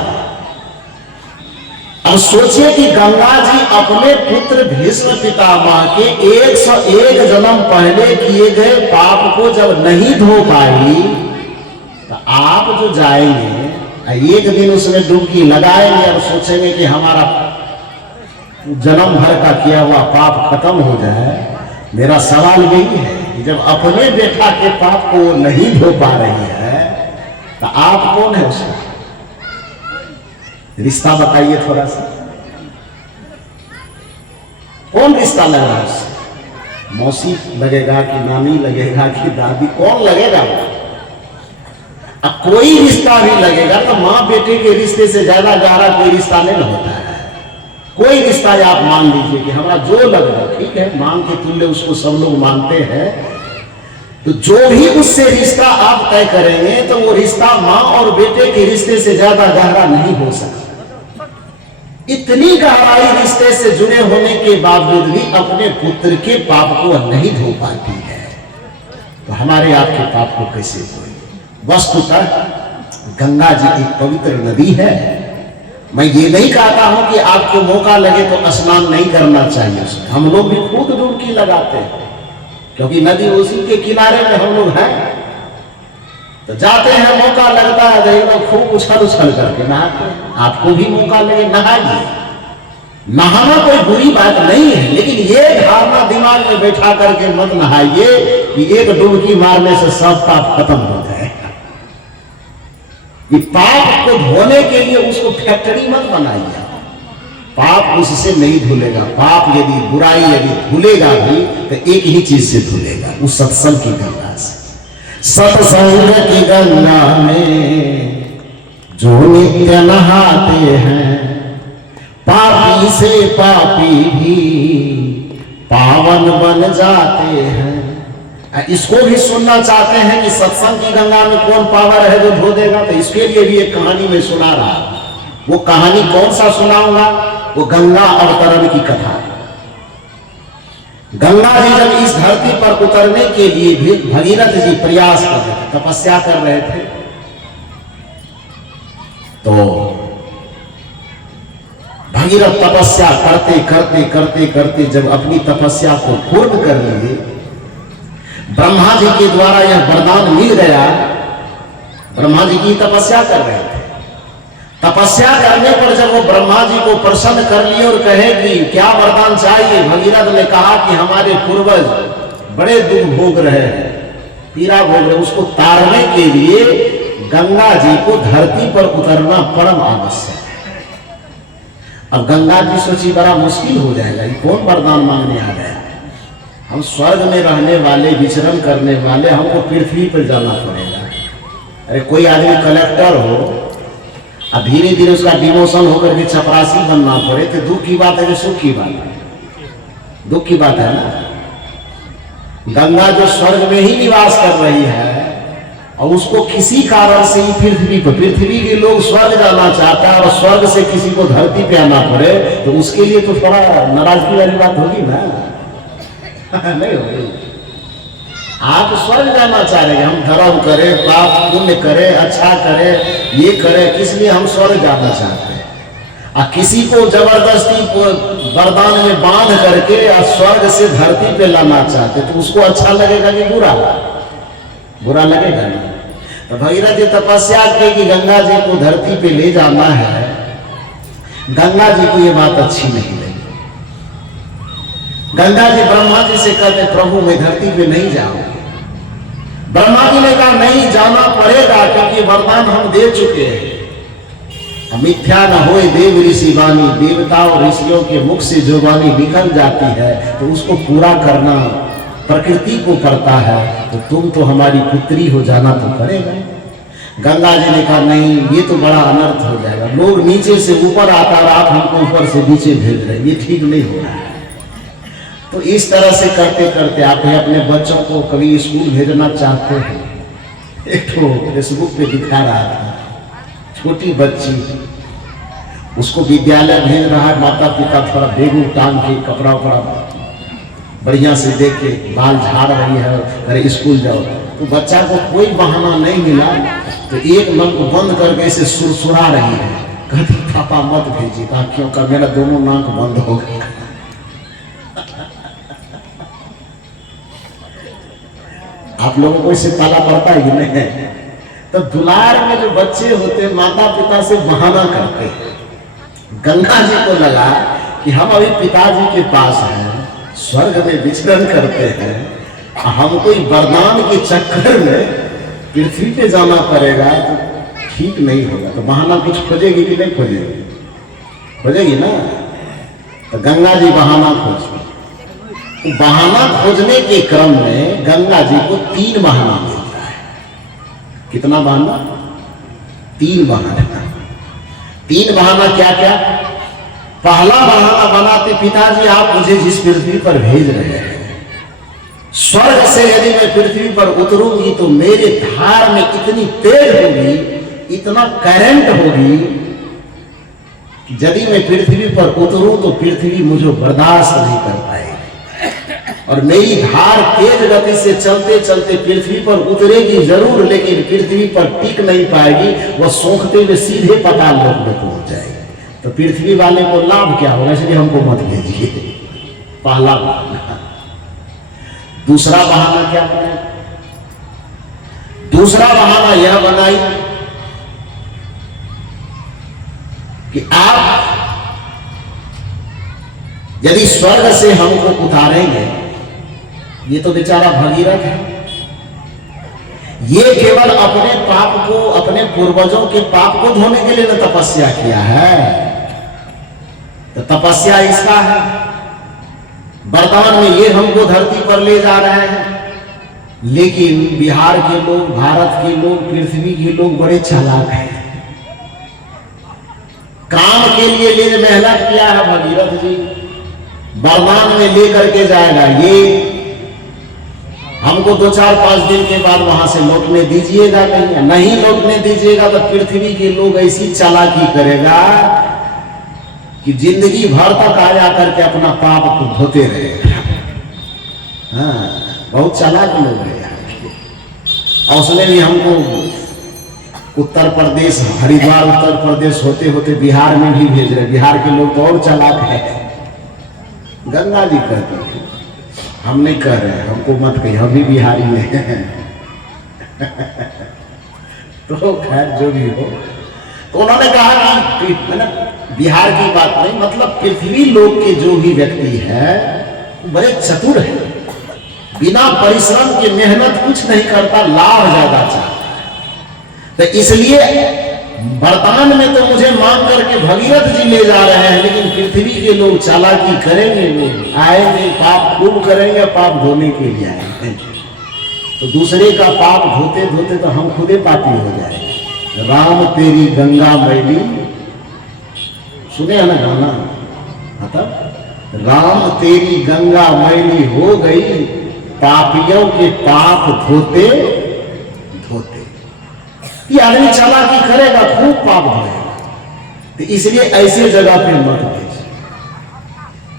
अब सोचिए कि गंगा जी अपने पुत्र भीष्म पितामह के 101 जन्म पहले किए गए पाप को जब नहीं धो पाई, तो आप जो जाएंगे एक दिन उसमें डुबकी लगाएंगे और सोचेंगे कि हमारा जन्म भर का किया हुआ पाप खत्म हो जाए। मेरा सवाल यही है कि जब अपने बेटा के पाप को नहीं धो पा रही है, तो आप कौन है उसका? रिश्ता बताइए थोड़ा सा, कौन रिश्ता लग रहा है उससे? मौसी लगेगा कि नानी लगेगा कि दादी, कौन लगेगा? अब कोई रिश्ता भी लगेगा तो माँ बेटे के रिश्ते से ज्यादा गहरा कोई रिश्ता नहीं होता है। कोई रिश्ता आप मान लीजिए कि हमारा जो लग रहा है, ठीक है, मां के तुल्य उसको सब लोग मानते हैं, तो जो भी उससे रिश्ता आप तय करेंगे तो वो रिश्ता मां और बेटे के रिश्ते से ज्यादा गहरा नहीं हो सकता। इतनी गहराई रिश्ते से जुड़े होने के बावजूद भी अपने पुत्र के पाप को नहीं धो पाती है, तो हमारे आपके पाप को कैसे धोए? वस्तुतः गंगा जी एक पवित्र नदी है। मैं ये नहीं कहता हूं कि आपको मौका लगे तो स्नान नहीं करना चाहिए उसमें। हम लोग भी खुद डुबकी लगाते हैं, क्योंकि नदी उसी के किनारे में हम लोग हैं। तो जाते हैं, मौका लगता है तो खूब उछल उछल करके नहाते हैं। आपको भी मौका लगे नहाइए, नहाना कोई बुरी बात नहीं है, लेकिन ये धारणा दिमाग में बैठा करके मत नहाइए कि एक डुबकी मारने से सब पाप खत्म हो जाए। ये पाप को धोने के लिए उसको फैक्ट्री मत बनाइए। पाप उससे नहीं धुलेगा। पाप यदि बुराई यदि धुलेगा भी तो एक ही चीज से धुलेगा, उस सत्संग की गंगा से। सत्संग की गंगा में जो नित्य नहाते हैं, पापी से पापी भी पावन बन जाते हैं। इसको भी सुनना चाहते हैं कि सत्संग की गंगा में कौन पावर है जो धो देगा, तो इसके लिए भी एक कहानी में सुना रहा। वो कहानी कौन सा सुनाऊंगा? वो गंगा अवतरण की कथा है। गंगा जी जब इस धरती पर उतरने के लिए भी भगीरथ जी प्रयास कर रहे थे, तपस्या कर रहे थे, तो भगीरथ तपस्या करते करते करते करते जब अपनी तपस्या को पूर्ण कर लिए, ब्रह्मा जी के द्वारा यह वरदान मिल गया। ब्रह्मा जी की तपस्या कर रहे थे। तपस्या करने पर जब वो ब्रह्मा जी को प्रसन्न कर लिए और कहे कि क्या वरदान चाहिए, भगीरथ ने कहा कि हमारे पूर्वज बड़े दुख भोग रहे हैं, पीड़ा भोग रहे, उसको तारने के लिए गंगा जी को धरती पर उतरना परम आवश्यक है। अब गंगा जी सोची बड़ा मुश्किल हो जाएगा, ये कौन वरदान मांगने आ गया? हम स्वर्ग में रहने वाले, विचरण करने वाले, हमको पृथ्वी पर जाना पड़ेगा। अरे कोई आदमी कलेक्टर हो और धीरे धीरे उसका डिमोशन होकर के चपरासी बनना पड़े, तो दुख की बात है कि सुख की बात है? दुख की बात है ना। गंगा जो स्वर्ग में ही निवास कर रही है और उसको किसी कारण से ही पृथ्वी के लोग स्वर्ग जाना चाहता है और स्वर्ग से किसी को धरती पे आना पड़े, तो उसके लिए तो थोड़ा नाराजगी वाली बात होगी ना। नहीं होगी। आप स्वर्ग जाना चाह रहे हैं, हम धर्म करें, पाप पुण्य करें, अच्छा करें, ये करें, किस लिए हम स्वर्ग जाना चाहते हैं? और किसी को जबरदस्ती को वरदान में बांध करके और स्वर्ग से धरती पे लाना चाहते, तो उसको अच्छा लगेगा कि बुरा? बुरा लगेगा ना। तो भगीरथ जी तपस्या की कि गंगा जी को धरती पे ले जाना है। गंगा जी को ये बात अच्छी नहीं लगी। गंगा जी ब्रह्मा जी से कहते, प्रभु मैं धरती पे नहीं जाऊं। ब्रह्मा जी ने कहा नहीं जाना पड़ेगा, क्योंकि वरदान हम दे चुके हैं। मिथ्या न होए देव ऋषि वाणी, देवता और ऋषियों के मुख से जो वाणी निकल जाती है तो उसको पूरा करना प्रकृति को करता है तो तुम तो हमारी पुत्री हो, जाना तो पड़ेगा। गंगा जी ने कहा नहीं, ये तो बड़ा अनर्थ हो जाएगा, लोग नीचे से ऊपर आता रहा, आप हमको ऊपर से नीचे भेज रहे हैं, ये ठीक नहीं हो रहा है। तो इस तरह से करते करते आप अपने बच्चों को कभी स्कूल भेजना चाहते हैं। एक तो फेसबुक पे दिखा रहा था, छोटी बच्ची, उसको विद्यालय भेज रहा है, माता पिता थोड़ा बेगू टांग के कपड़ा उपड़ा बढ़िया से देख के बाल झाड़ रही है, अरे स्कूल जाओ। तो बच्चा को कोई बहाना नहीं मिला तो एक नाक बंद करके इसे सुरसुरा रही है, कहती पापा मत भेजिए। कहा क्यों? का मेरा दोनों नाक बंद हो गया। आप लोगों को इससे पाला पड़ता है कि नहीं? तो दुलार में जो बच्चे होते माता पिता से बहाना करते हैं। गंगा जी को लगा कि हम अभी पिताजी के पास हैं, स्वर्ग में विचरण करते हैं, हम कोई वरदान के चक्कर में पृथ्वी पे जाना पड़ेगा तो ठीक नहीं होगा। तो बहाना कुछ खोजेगी कि नहीं खोजेगी? खोजेगी ना। तो गंगा जी बहाना खोजती। तो बहाना खोजने के क्रम में गंगा जी को 3 बहाना मिलता है। कितना बहाना? 3 बहाना। 3 बहाना क्या क्या? पहला बहाना बनाते, पिताजी आप मुझे जिस पृथ्वी पर भेज रहे हैं, स्वर्ग से यदि मैं पृथ्वी पर उतरूंगी तो मेरे धार में इतनी तेज होगी, इतना करंट होगी कि यदि मैं पृथ्वी पर उतरूं तो पृथ्वी मुझे बर्दाश्त नहीं कर पाएगी, और मेरी धार तेज गति से चलते चलते पृथ्वी पर उतरेगी जरूर, लेकिन पृथ्वी पर टिक नहीं पाएगी, वह सोखते हुए सीधे पाताल लोक में पहुंच जाएगी। तो पृथ्वी वाले को लाभ क्या होगा? इसलिए हमको मत भेजिए। पहला बहाना। दूसरा बहाना क्या बनाई? दूसरा बहाना यह बनाई कि आप यदि स्वर्ग से हमको उतारेंगे, ये तो बेचारा भगीरथ है, ये केवल अपने पाप को, अपने पूर्वजों के पाप को धोने के लिए न तपस्या किया है, तो तपस्या इसका है। वर्तमान में ये हमको धरती पर ले जा रहे हैं, लेकिन बिहार के लोग, भारत के लोग, पृथ्वी के लोग बड़े चालाक हैं। काम के लिए ले मेहनत किया है भगीरथ जी, बरमान में लेकर के जाएगा, ये हमको 2-4-5 दिन के बाद वहां से लौटने दीजिएगा, नहीं लौटने दीजिएगा तो पृथ्वी के लोग ऐसी चालाकी करेगा कि जिंदगी भर तक आया करके अपना पाप को धोते रहेगा। हाँ, बहुत चालाक लोग हैं। और उसमें भी हमको उत्तर प्रदेश, हरिद्वार उत्तर प्रदेश होते होते बिहार में भी भेज रहे। बिहार के लोग तो और चालाक है। गंगा जी कहते हैं, हम नहीं कह रहे हैं, हमको मत कहिए, हम भी बिहारी में हैं। तो खैर जो भी हो, तो उन्होंने कहा कि बिहार की बात नहीं, मतलब पृथ्वी लोक के जो भी व्यक्ति है बड़े चतुर है, बिना परिश्रम के मेहनत कुछ नहीं करता, लाभ ज्यादा चाहता है। तो इसलिए वर्तमान में तो मुझे मांग करके भगीरथ जी ले जा रहे हैं, लेकिन पृथ्वी के लोग चालाकी करेंगे, वो आएंगे, पाप खूब करेंगे, पाप धोने के लिए आएंगे। तो दूसरे का पाप धोते धोते तो हम खुदे पापी हो जाएंगे। राम तेरी गंगा मैली, सुने है ना गाना? मतलब राम तेरी गंगा मैली हो गई, पापियों के पाप धोते धोते। ये आदमी चालाकी करेगा, खूब पाप धोएगा। तो इसलिए ऐसे जगह पे मत भेज।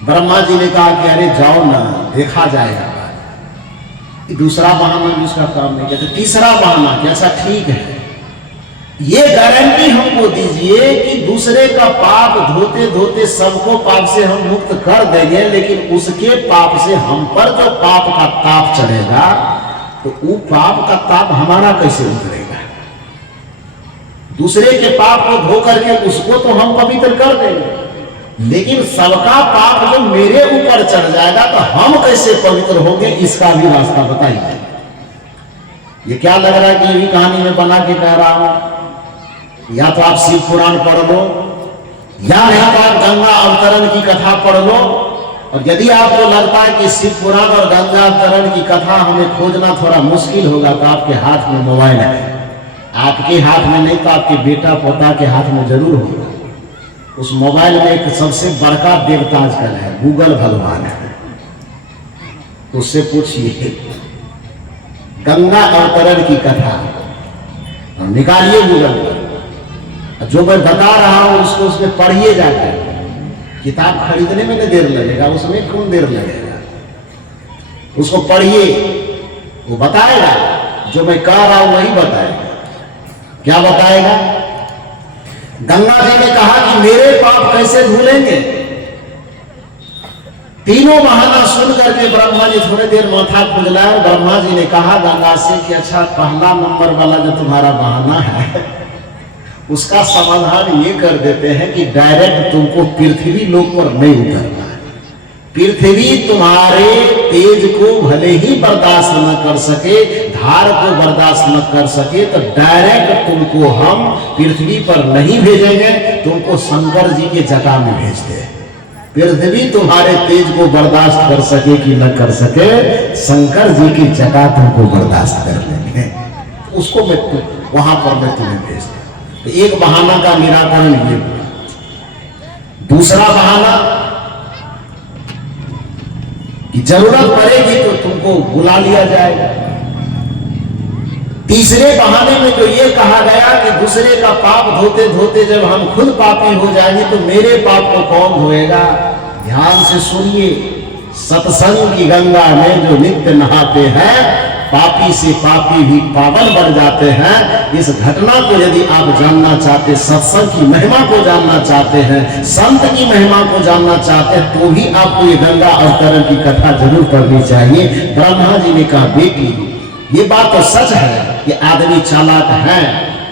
ब्रह्मा जी ने कहा कि अरे जाओ ना, देखा जाएगा। दूसरा बहाना भी उसका काम नहीं किया। तीसरा बहाना कि अच्छा ठीक है, ये गारंटी हमको दीजिए कि दूसरे का पाप धोते धोते सबको पाप से हम मुक्त कर देंगे, लेकिन उसके पाप से हम पर जो पाप का ताप चढ़ेगा तो वो पाप का ताप हमारा कैसे उतरेगा? दूसरे के पाप को धो करके उसको तो हम पवित्र कर देंगे, लेकिन सबका पाप जो मेरे ऊपर चढ़ जाएगा तो हम कैसे पवित्र होंगे? इसका भी रास्ता बताइए। ये क्या लग रहा है कि ये भी कहानी में बना के कह रहा हूं? या तो आप शिव पुराण पढ़ लो, या नहीं तो आप गंगा अवतरण की कथा पढ़ लो, और यदि आपको लगता है कि शिव पुराण और गंगा अवतरण की कथा हमें खोजना थोड़ा मुश्किल होगा तो आपके हाथ में मोबाइल है, आपके हाथ में नहीं तो आपके बेटा पोता के हाथ में जरूर होगा। उस मोबाइल में एक सबसे बड़का देवता आजकल है, गूगल भगवान है। उससे पूछिए गंगा अवतरण की कथा, निकालिए गूगल पर, जो मैं बता रहा हूं उसको उसमें पढ़िए जाकर। किताब खरीदने में नहीं देर लगेगा, उसमें कौन देर लगेगा, उसको पढ़िए, वो बताएगा। जो मैं कह रहा हूं वही बताएगा। क्या बताएगा? गंगा जी ने कहा कि मेरे पाप कैसे धुलेंगे। तीनों बहाना सुन करके ब्रह्मा जी थोड़ी देर माथा खुजलाए और ब्रह्मा जी ने कहा गंगा से कि अच्छा, पहला नंबर वाला जो तुम्हारा बहाना है उसका समाधान ये कर देते हैं कि डायरेक्ट तुमको पृथ्वी लोक पर नहीं उतरना है। पृथ्वी तुम्हारे तेज को भले ही बर्दाश्त न कर सके, धार को बर्दाश्त न कर सके, तो डायरेक्ट तुमको हम पृथ्वी पर नहीं भेजेंगे, तुमको शंकर जी के जटा में भेजते हैं। पृथ्वी तुम्हारे तेज को बर्दाश्त कर सके कि न कर सके, शंकर जी की जटा तुमको बर्दाश्त कर लेंगे, उसको मैं वहां पर मैं तुम्हें भेजता। तो एक बहाना का निराकरण ये हुआ। दूसरा बहाना कि जरूरत पड़ेगी तो तुमको बुला लिया जाएगा। तीसरे बहाने में तो ये कहा गया कि दूसरे का पाप धोते धोते जब हम खुद पापी हो जाएंगे तो मेरे पाप को कौन धोएगा। ध्यान से सुनिए, सत्संग की गंगा में जो नित्य नहाते हैं पापी से पापी भी पावन बन जाते हैं। इस घटना को यदि आप जानना चाहते, सत्संग की महिमा को जानना चाहते हैं, संत की महिमा को जानना चाहते हैं, तो भी आपको ये गंगा अवतरण की कथा जरूर पढ़नी चाहिए। ब्रह्मा जी ने कहा बेटी, ये बात तो सच है कि आदमी चालाक है,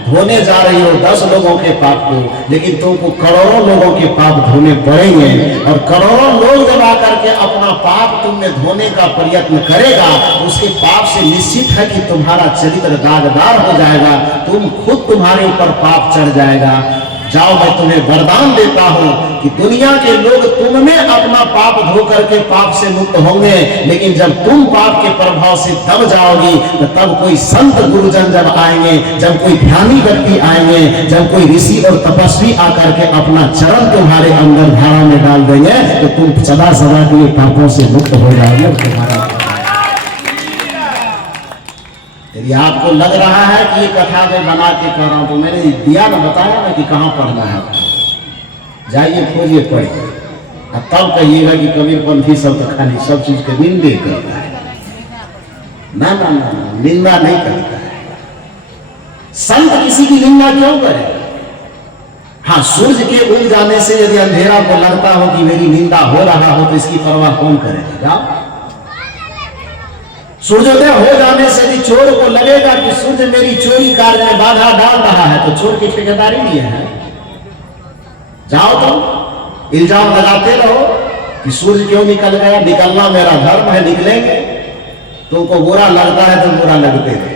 धोने जा रही हो 10 लोगों के पाप को, लेकिन तुमको करोड़ों लोगों के पाप धोने पड़ेंगे। और करोड़ों लोग जब आकर के अपना पाप तुमने धोने का प्रयत्न करेगा, उसके पाप से निश्चित है कि तुम्हारा चरित्र दागदार हो जाएगा, तुम खुद तुम्हारे ऊपर पाप चढ़ जाएगा। जाओ, मैं तुम्हें वरदान देता हूं कि दुनिया के लोग तुम में अपना पाप धो करके पाप से मुक्त होंगे, लेकिन जब तुम पाप के प्रभाव से दब जाओगी तो तब कोई संत गुरुजन जब आएंगे, जब कोई ध्यानी व्यक्ति आएंगे, जब कोई ऋषि और तपस्वी आकर के अपना चरण तुम्हारे अंदर धारा में डाल देंगे तो तुम सदा सदा के लिए पापों से मुक्त हो जाओगे। तुम्हारा यदि आपको लग रहा है कि ये कथा मैं बना के कर रहा हूं तो मैंने दिया ना, बताया ना कि कहां पढ़ना है, जाइए खोजिए पढ़िए, और तब कहिएगा कि कबीरपंथी सब तो खाली सब चीज के निंदे करता है। ना ना ना, निंदा नहीं करता है। संत किसी की निंदा क्यों करे? हाँ, सूर्य के उग जाने से यदि अंधेरा को लगता हो कि मेरी निंदा हो रहा हो तो इसकी परवाह कौन करेगा? जाओ, सूर्योदय हो जाने से यदि चोर को लगेगा कि सूर्य मेरी चोरी कार्य में बाधा डाल रहा है तो चोर की ठेकेदारी लिए है। जाओ तो इल्जाम लगाते रहो कि सूर्य क्यों निकल गया, निकलना मेरा धर्म है, निकलेंगे। तुमको बुरा लगता है तो बुरा लगते रहे।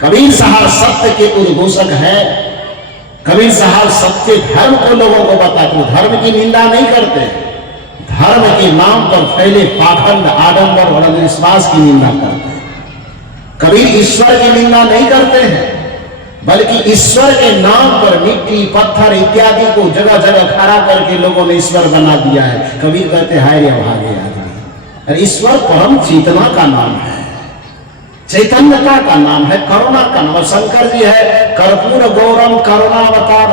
कबीर साहब सत्य के उद्घोषक है। कबीर साहब सत्य धर्म को लोगों को बताते, धर्म की निंदा नहीं करते, धर्म के नाम पर फैले पाखंड, आडंबर और अंधविश्वास की निंदा करते हैं। कबीर ईश्वर की निंदा नहीं करते हैं, बल्कि ईश्वर के नाम पर मिट्टी, पत्थर इत्यादि को जगह जगह खड़ा करके लोगों ने ईश्वर बना दिया है। कबीर कहते हाय रे भागे आदमी, अरे ईश्वर परम चेतना का नाम है, चैतन्यता का नाम है, करुणा का नाम। शंकर जी है कर्पूर गौरम करुणावतार।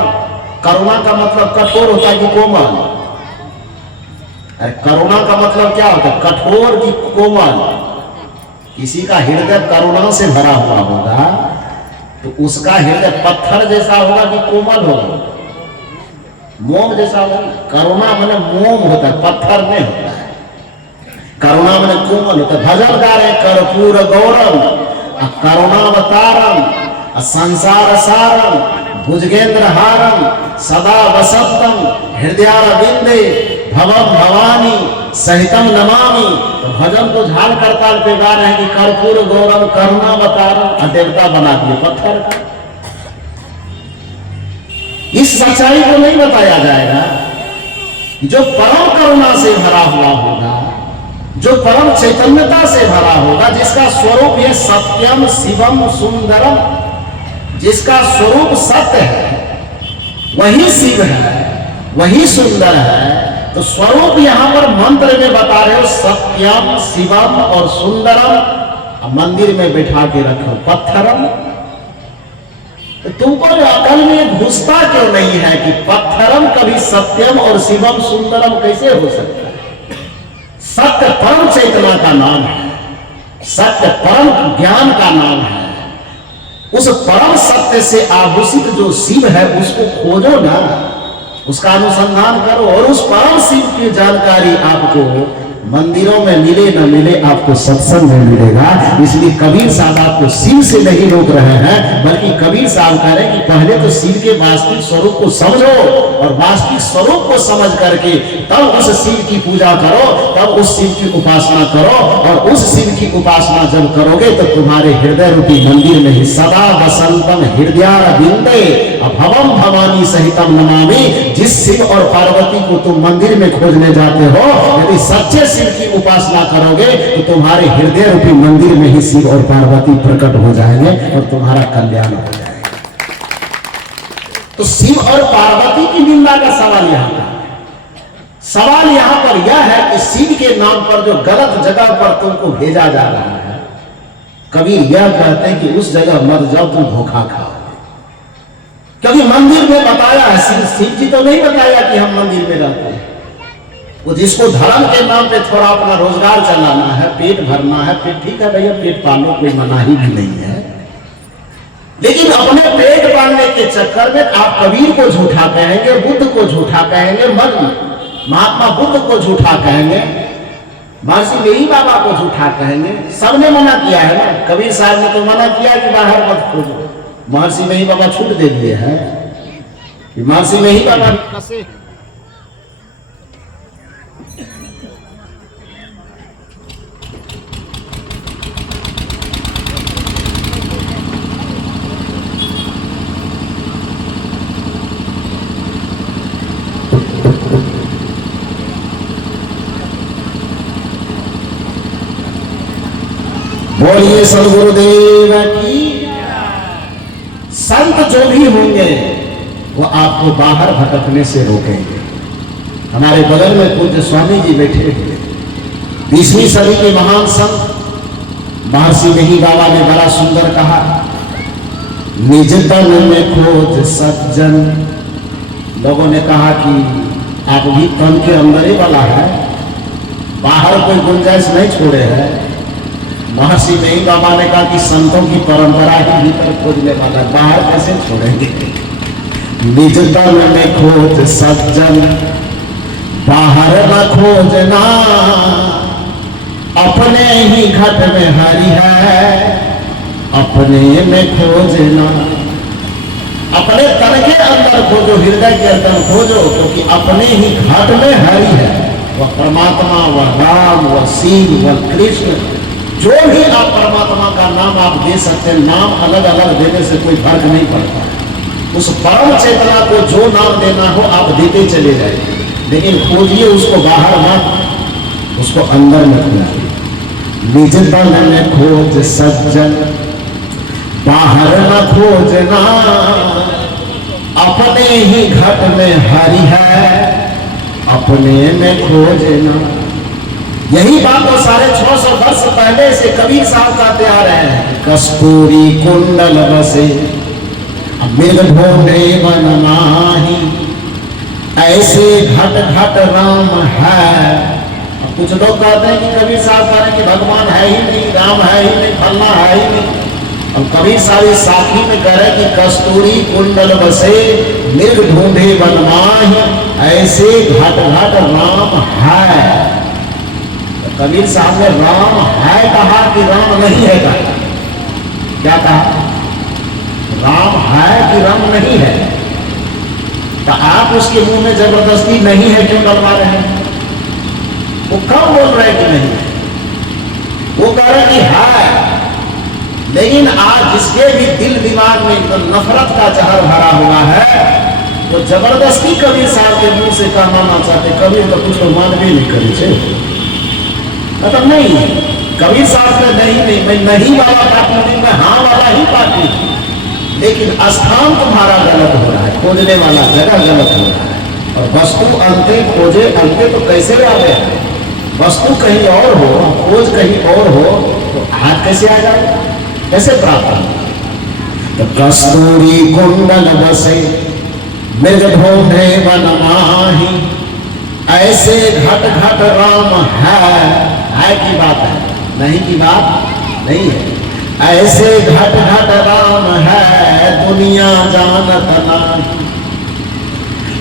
करुणा का मतलब कठोर होता है कि कोमल। अरे करुणा का मतलब क्या होता है? कठोर की कोमल। किसी का हृदय करुणा से भरा हुआ होगा तो उसका हृदय पत्थर जैसा होगा कि कोमल होगा, मोम जैसा होगा। करुणा माने मोम होता है, पत्थर नहीं होता है। करुणा माने कोमल होता है। भजन गा रहे कर्पूर गौरम करुणावतारम संसार सारम भुजगेंद्र हारम सदा वसंतम हृदयारविंदे भवम भवानी सहितम नमामि। तो भजन को झाल करताल पे गा रहे हैं कि कर्पूर गौरम करुणावतारम, देवता बना दिए पत्थर का। इस सच्चाई को नहीं बताया जाएगा जो परम करुणा से भरा हुआ होगा, जो परम चैतन्यता से भरा होगा, जिसका स्वरूप ये सत्यम शिवम सुंदरम, जिसका स्वरूप सत्य है, वही शिव है, वही सुंदर है। तो स्वरूप यहां पर मंत्र में बता रहे हो सत्यम शिवम और सुंदरम, मंदिर में बैठा के रखो पत्थरम। तो तुमको जो अकल में घुसता क्यों नहीं है कि पत्थरम कभी सत्यम और शिवम सुंदरम कैसे हो सकता है? सत्य परम चेतना का नाम है, सत्य परम ज्ञान का नाम है। उस परम सत्य से आभूषित जो शिव है उसको खोजो ना, उसका अनुसंधान करो, और उस परम शिव की जानकारी आपको मंदिरों में मिले न मिले आपको सत्संग में मिलेगा। इसलिए कबीर साहब आपको शिव से नहीं रोक रहे हैं, बल्कि कबीर साहब कह रहे हैं कि पहले तो शिव के वास्तविक स्वरूप को समझो, और वास्तविक स्वरूप को समझ करके तब उस शिव की पूजा करो, तब उस शिव की उपासना करो। और उस शिव की उपासना जब करोगे तो तुम्हारे हृदय रूपी मंदिर में ही सदा वसंतम हृदयारविंदे भवम भवानी सहितम नमामि, जिस शिव और पार्वती को तुम मंदिर में खोजने जाते हो, यदि सच्चे शिव की उपासना करोगे तो तुम्हारे हृदय रूपी मंदिर में ही शिव और पार्वती प्रकट हो जाएंगे और तुम्हारा कल्याण हो जाएगा। तो शिव और पार्वती की निंदा का सवाल यहां पर, सवाल यहां पर यह है कि शिव के नाम पर जो गलत जगह पर तुमको भेजा जा रहा है, कबीर यह कहते हैं कि उस जगह मत जाओ, तुम धोखा खाओ। क्योंकि मंदिर में बताया है, शिव जी तो नहीं बताया कि हम मंदिर में रहते हैं। वो जिसको धर्म के नाम पे थोड़ा अपना रोजगार चलाना है, पेट भरना है, पेट ठीक है भैया, पेट पालो, कोई मनाही भी नहीं है, लेकिन अपने पेट पालने के चक्कर में आप कबीर को झूठा कहेंगे, बुद्ध को झूठा कहेंगे, महात्मा बुद्ध को झूठा कहेंगे, महर्षि मेही बाबा को झूठा कहेंगे। सबने मना किया है ना, कबीर साहब ने तो मना किया कि बाहर मत खोजो, महर्षि मेही बाबा छूट दे दिए हैं। महर्षि मेही बाबा कसे बोलिए सदगुरुदेव की। संत जो भी होंगे वो आपको बाहर भटकने से रोकेंगे। हमारे बगल में पूज्य स्वामी जी बैठे हुए, 20वीं सदी के महान संत महर्षि मेही बाबा ने बड़ा सुंदर कहा, निज तन में खोज सज्जन। लोगों ने कहा कि आप भी तन के अंदर ही वाला है, बाहर कोई गुंजाइश नहीं छोड़े है। महर्षि मेही बाबा ने कहा कि संतों की परंपरा ही भीतर खोजने वाला, बाहर कैसे छोड़ेंगे। निज तन में खोज सज्जन, बाहर न खोजना, अपने ही घट में हरि है, अपने में खोजना। अपने तन के अंदर खोजो, हृदय के अंदर खोजो, क्योंकि अपने ही घट में हरि है। वह परमात्मा, वह राम, वह शिव, वह कृष्ण, जो भी आप परमात्मा का नाम आप दे सकते हैं, नाम अलग अलग देने से कोई फर्क नहीं पड़ता। उस परम चेतना को जो नाम देना हो आप देते चले जाइए, लेकिन खोजिए उसको बाहर मत, उसको अंदर मत खोजिए। निज तन में खोज सज्जन, बाहर न खोजना, अपने ही घट में हरि है, अपने में खोजना। यही बात तो 650 वर्ष पहले से कबीर साहब कहते आ रहे हैं। कस्तूरी कुंडल बसे मृग ढूंढे वन माही, ऐसे घट घट राम है। अब कुछ लोग कहते हैं कि कबीर साहब कह रहे हैं कि भगवान है ही नहीं, राम है ही नहीं, फलना है ही नहीं। अब कबीर साहब साखी में कह रहे हैं कि कस्तूरी कुंडल बसे मृग ढूंढे वन माही, ऐसे घट घट राम है। कबीर साहब ने राम है कहा कि राम नहीं है कहा? क्या कहा? राम है कि राम नहीं है? तो आप उसके मुंह में जबरदस्ती नहीं है क्यों डलवा रहे हैं? वो कब बोल रहे कि नहीं है? वो कह रहे कि है, लेकिन आज जिसके भी दिल दिमाग में एकदम नफरत का जहर भरा हुआ है, तो जबरदस्ती कबीर साहब के मुंह से कहना चाहते, कबीर तो कुछ मानवे नहीं करे छे, मतलब नहीं। कबीर साहब ने नहीं मैं नहीं वाला पार्टी, मैं हाँ वाला ही पार्टी, लेकिन स्थान तुम्हारा गलत हो रहा है, खोजने वाला जगह गलत हो रहा है। और वस्तु अंते खोजे अंते तो कैसे आ गया, वस्तु कहीं और हो, खोज कहीं और हो, तो हाथ कैसे आ जाए, कैसे प्राप्त हो? तो कस्तूरी कुंडल बसे मृग ढूंढे वन माही, ऐसे घट घट राम है की बात है, नहीं की बात नहीं है। ऐसे घट घट राम है दुनिया जानत नहीं।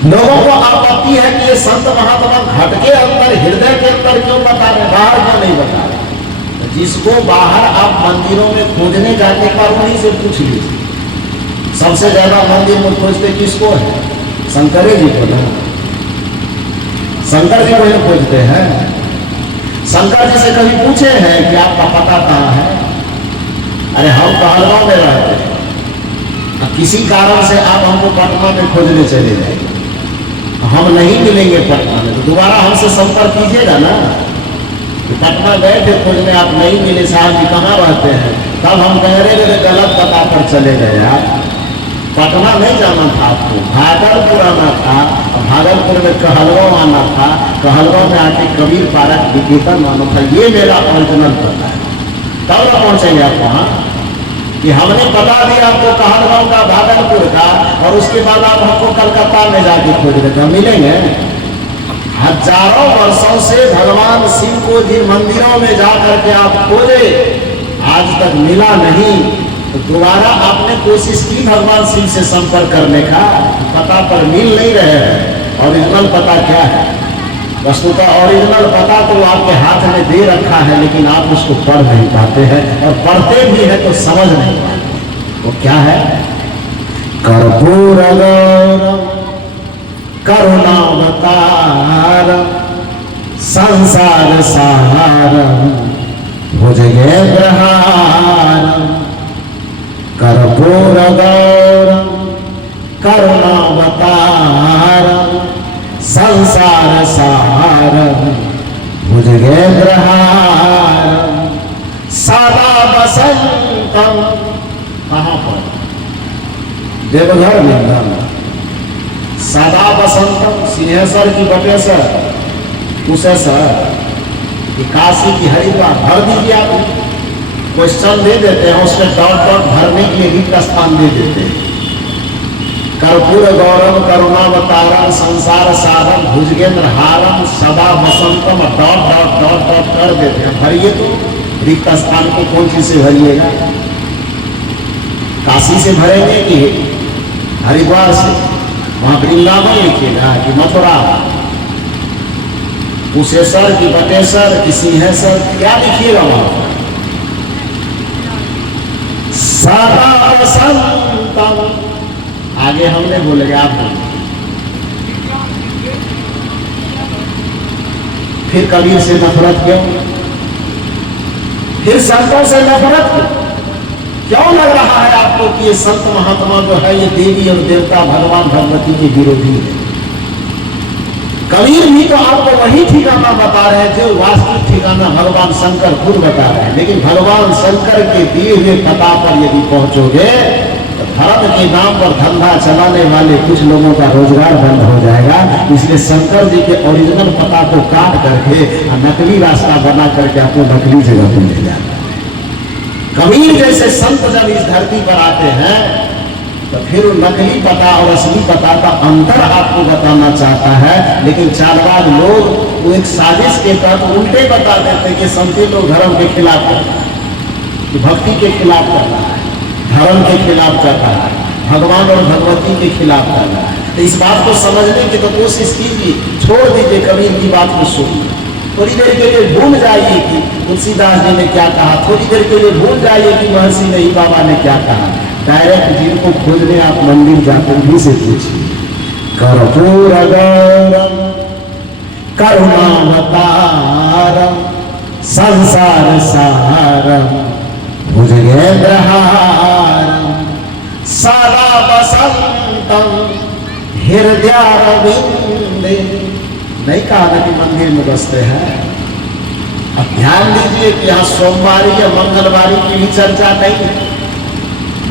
लोगों को आपत्ति है कि ये संत महात्मा घट के अंदर, हृदय के अंदर क्यों बता रहे, बाहर क्यों नहीं बता रहे? तो जिसको बाहर आप मंदिरों में खोजने जाने का, उन्हीं से पूछ लीजिए। सबसे ज्यादा मंदिर में खोजते किसको है? शंकर जी को ना, शंकर जी को ही खोजते हैं। शंकर जी से कभी पूछे हैं कि आपका पता कहाँ है? अरे हम पहलगांव में रहते हैं, किसी कारण से आप हमको पटना में खोजने चले जाएंगे, हम नहीं मिलेंगे पटना में, तो दोबारा हमसे संपर्क कीजिएगा ना। तो पटना गए थे खोजने, आप नहीं मिले, साहब जी कहाँ रहते हैं? तब हम कह रहे थे गलत पता पर चले गए, आप पटना नहीं जाना था, आपको भागलपुर आना था, भागलपुर में कहलगांव आना था, कहलगांव में आके कबीर पार्क विकेतन आना था। ये मेरा ओरिजिनल पता है, तब ना पहुंचेंगे आप वहाँ कि हमने बता दिया आपको कहलगांव का, भागलपुर का, और उसके बाद आप हमको कलकत्ता में जाके खोज रहे थे, मिलेंगे? हजारों वर्षों से भगवान शिव को जिन मंदिरों में जाकर के आप खोजे, आज तक मिला नहीं, तो दोबारा आपने कोशिश की भगवान शिव से संपर्क करने का, पता पर मिल नहीं रहे हैं। ओरिजिनल पता क्या है? वस्तुतः ओरिजिनल पता तो आपके हाथ में दे रखा है, लेकिन आप उसको पढ़ नहीं पाते हैं, और पढ़ते भी है तो समझ नहीं पाते। वो क्या है? कर्पूर गौरम करुणावतार संसार सारम भुजगेन्द्रहारम। कर्पूर गौरम करुणावतारम संसार सारम भुजगेन्द्रहारम। सदा बसंतम, कहाँ पर? देवघर में ना। सदा बसंतम सिंहेश्वर की बटेश्वर, कुशेश्वर की, काशी की, हरिद्वार, भर दीजिए आप। क्वेश्चन दे देते हैं, उसमें डॉट डॉट भरने के लिए रिक्त स्थान दे देते हैं। कर्पूर गौरम करुणावतारम संसार सारम भुजगेंद्र हारम सदा बसंतम, डॉट डॉट डॉट डॉट कर देते हैं। भरिए तो रिक्त स्थान को कौन चीज से भरिएगा? काशी से भरेंगे कि हरिद्वार से? वहां वृंदावन लिखिएगा कि मथुरा, कुशेश्वर की बटेश्वर की सिंहेश्वर, क्या लिखिएगा वहां? सदा बसंतम, आगे हमने बोलेंगे, आप बोलेंगे। फिर कबीर से नफरत क्यों? फिर संतों से नफरत क्यों लग रहा है आपको कि ये संत महात्मा जो है ये देवी और देवता भगवान भगवती के विरोधी है? कबीर भी तो आपको वही ठिकाना बता रहे हैं जो वास्तविक ठिकाना भगवान शंकर खुद बता रहे हैं। लेकिन भगवान शंकर के दिए हुए पता पर यदि पहुंचोगे तो धर्म के नाम पर धंधा चलाने वाले कुछ लोगों का रोजगार बंद हो जाएगा। इसलिए शंकर जी के ओरिजिनल पता को काट करके नकली रास्ता बना करके आपको नकली जगह पर ले जाएगा। कबीर जैसे संत जब इस धरती पर आते हैं तो फिर नकली पता और असली पता का अंतर आपको बताना चाहता है। लेकिन चालबाज लोग वो एक साजिश के तहत उल्टे बता देते कि संत लोग धर्म के खिलाफ कर रहा है, कि भक्ति के खिलाफ कर रहा है, धर्म के खिलाफ कर रहा है, भगवान और भगवती के खिलाफ कर रहा है। तो इस बात को समझने की तो कोशिश कीजिए, छोड़ दीजिए कबीर की बात को सुनिए। थोड़ी देर के लिए भूल जाइए कि तुलसीदास जी ने क्या कहा, थोड़ी देर के लिए भूल जाइए कि महर्षि नहीं बाबा ने क्या कहा। डायरेक्ट जिनको खोजने आप मंदिर जाकर भी से पूछिए। कर्पूर गौरम करुणावतारम संसार सारम भुजगेन्द्रहारम सदा बसंतम हृदयारविंदे, नहीं कहा था कि मंदिर में बसते हैं। अब ध्यान दीजिए कि यहाँ सोमवारी या मंगलवारी की भी चर्चा नहीं है।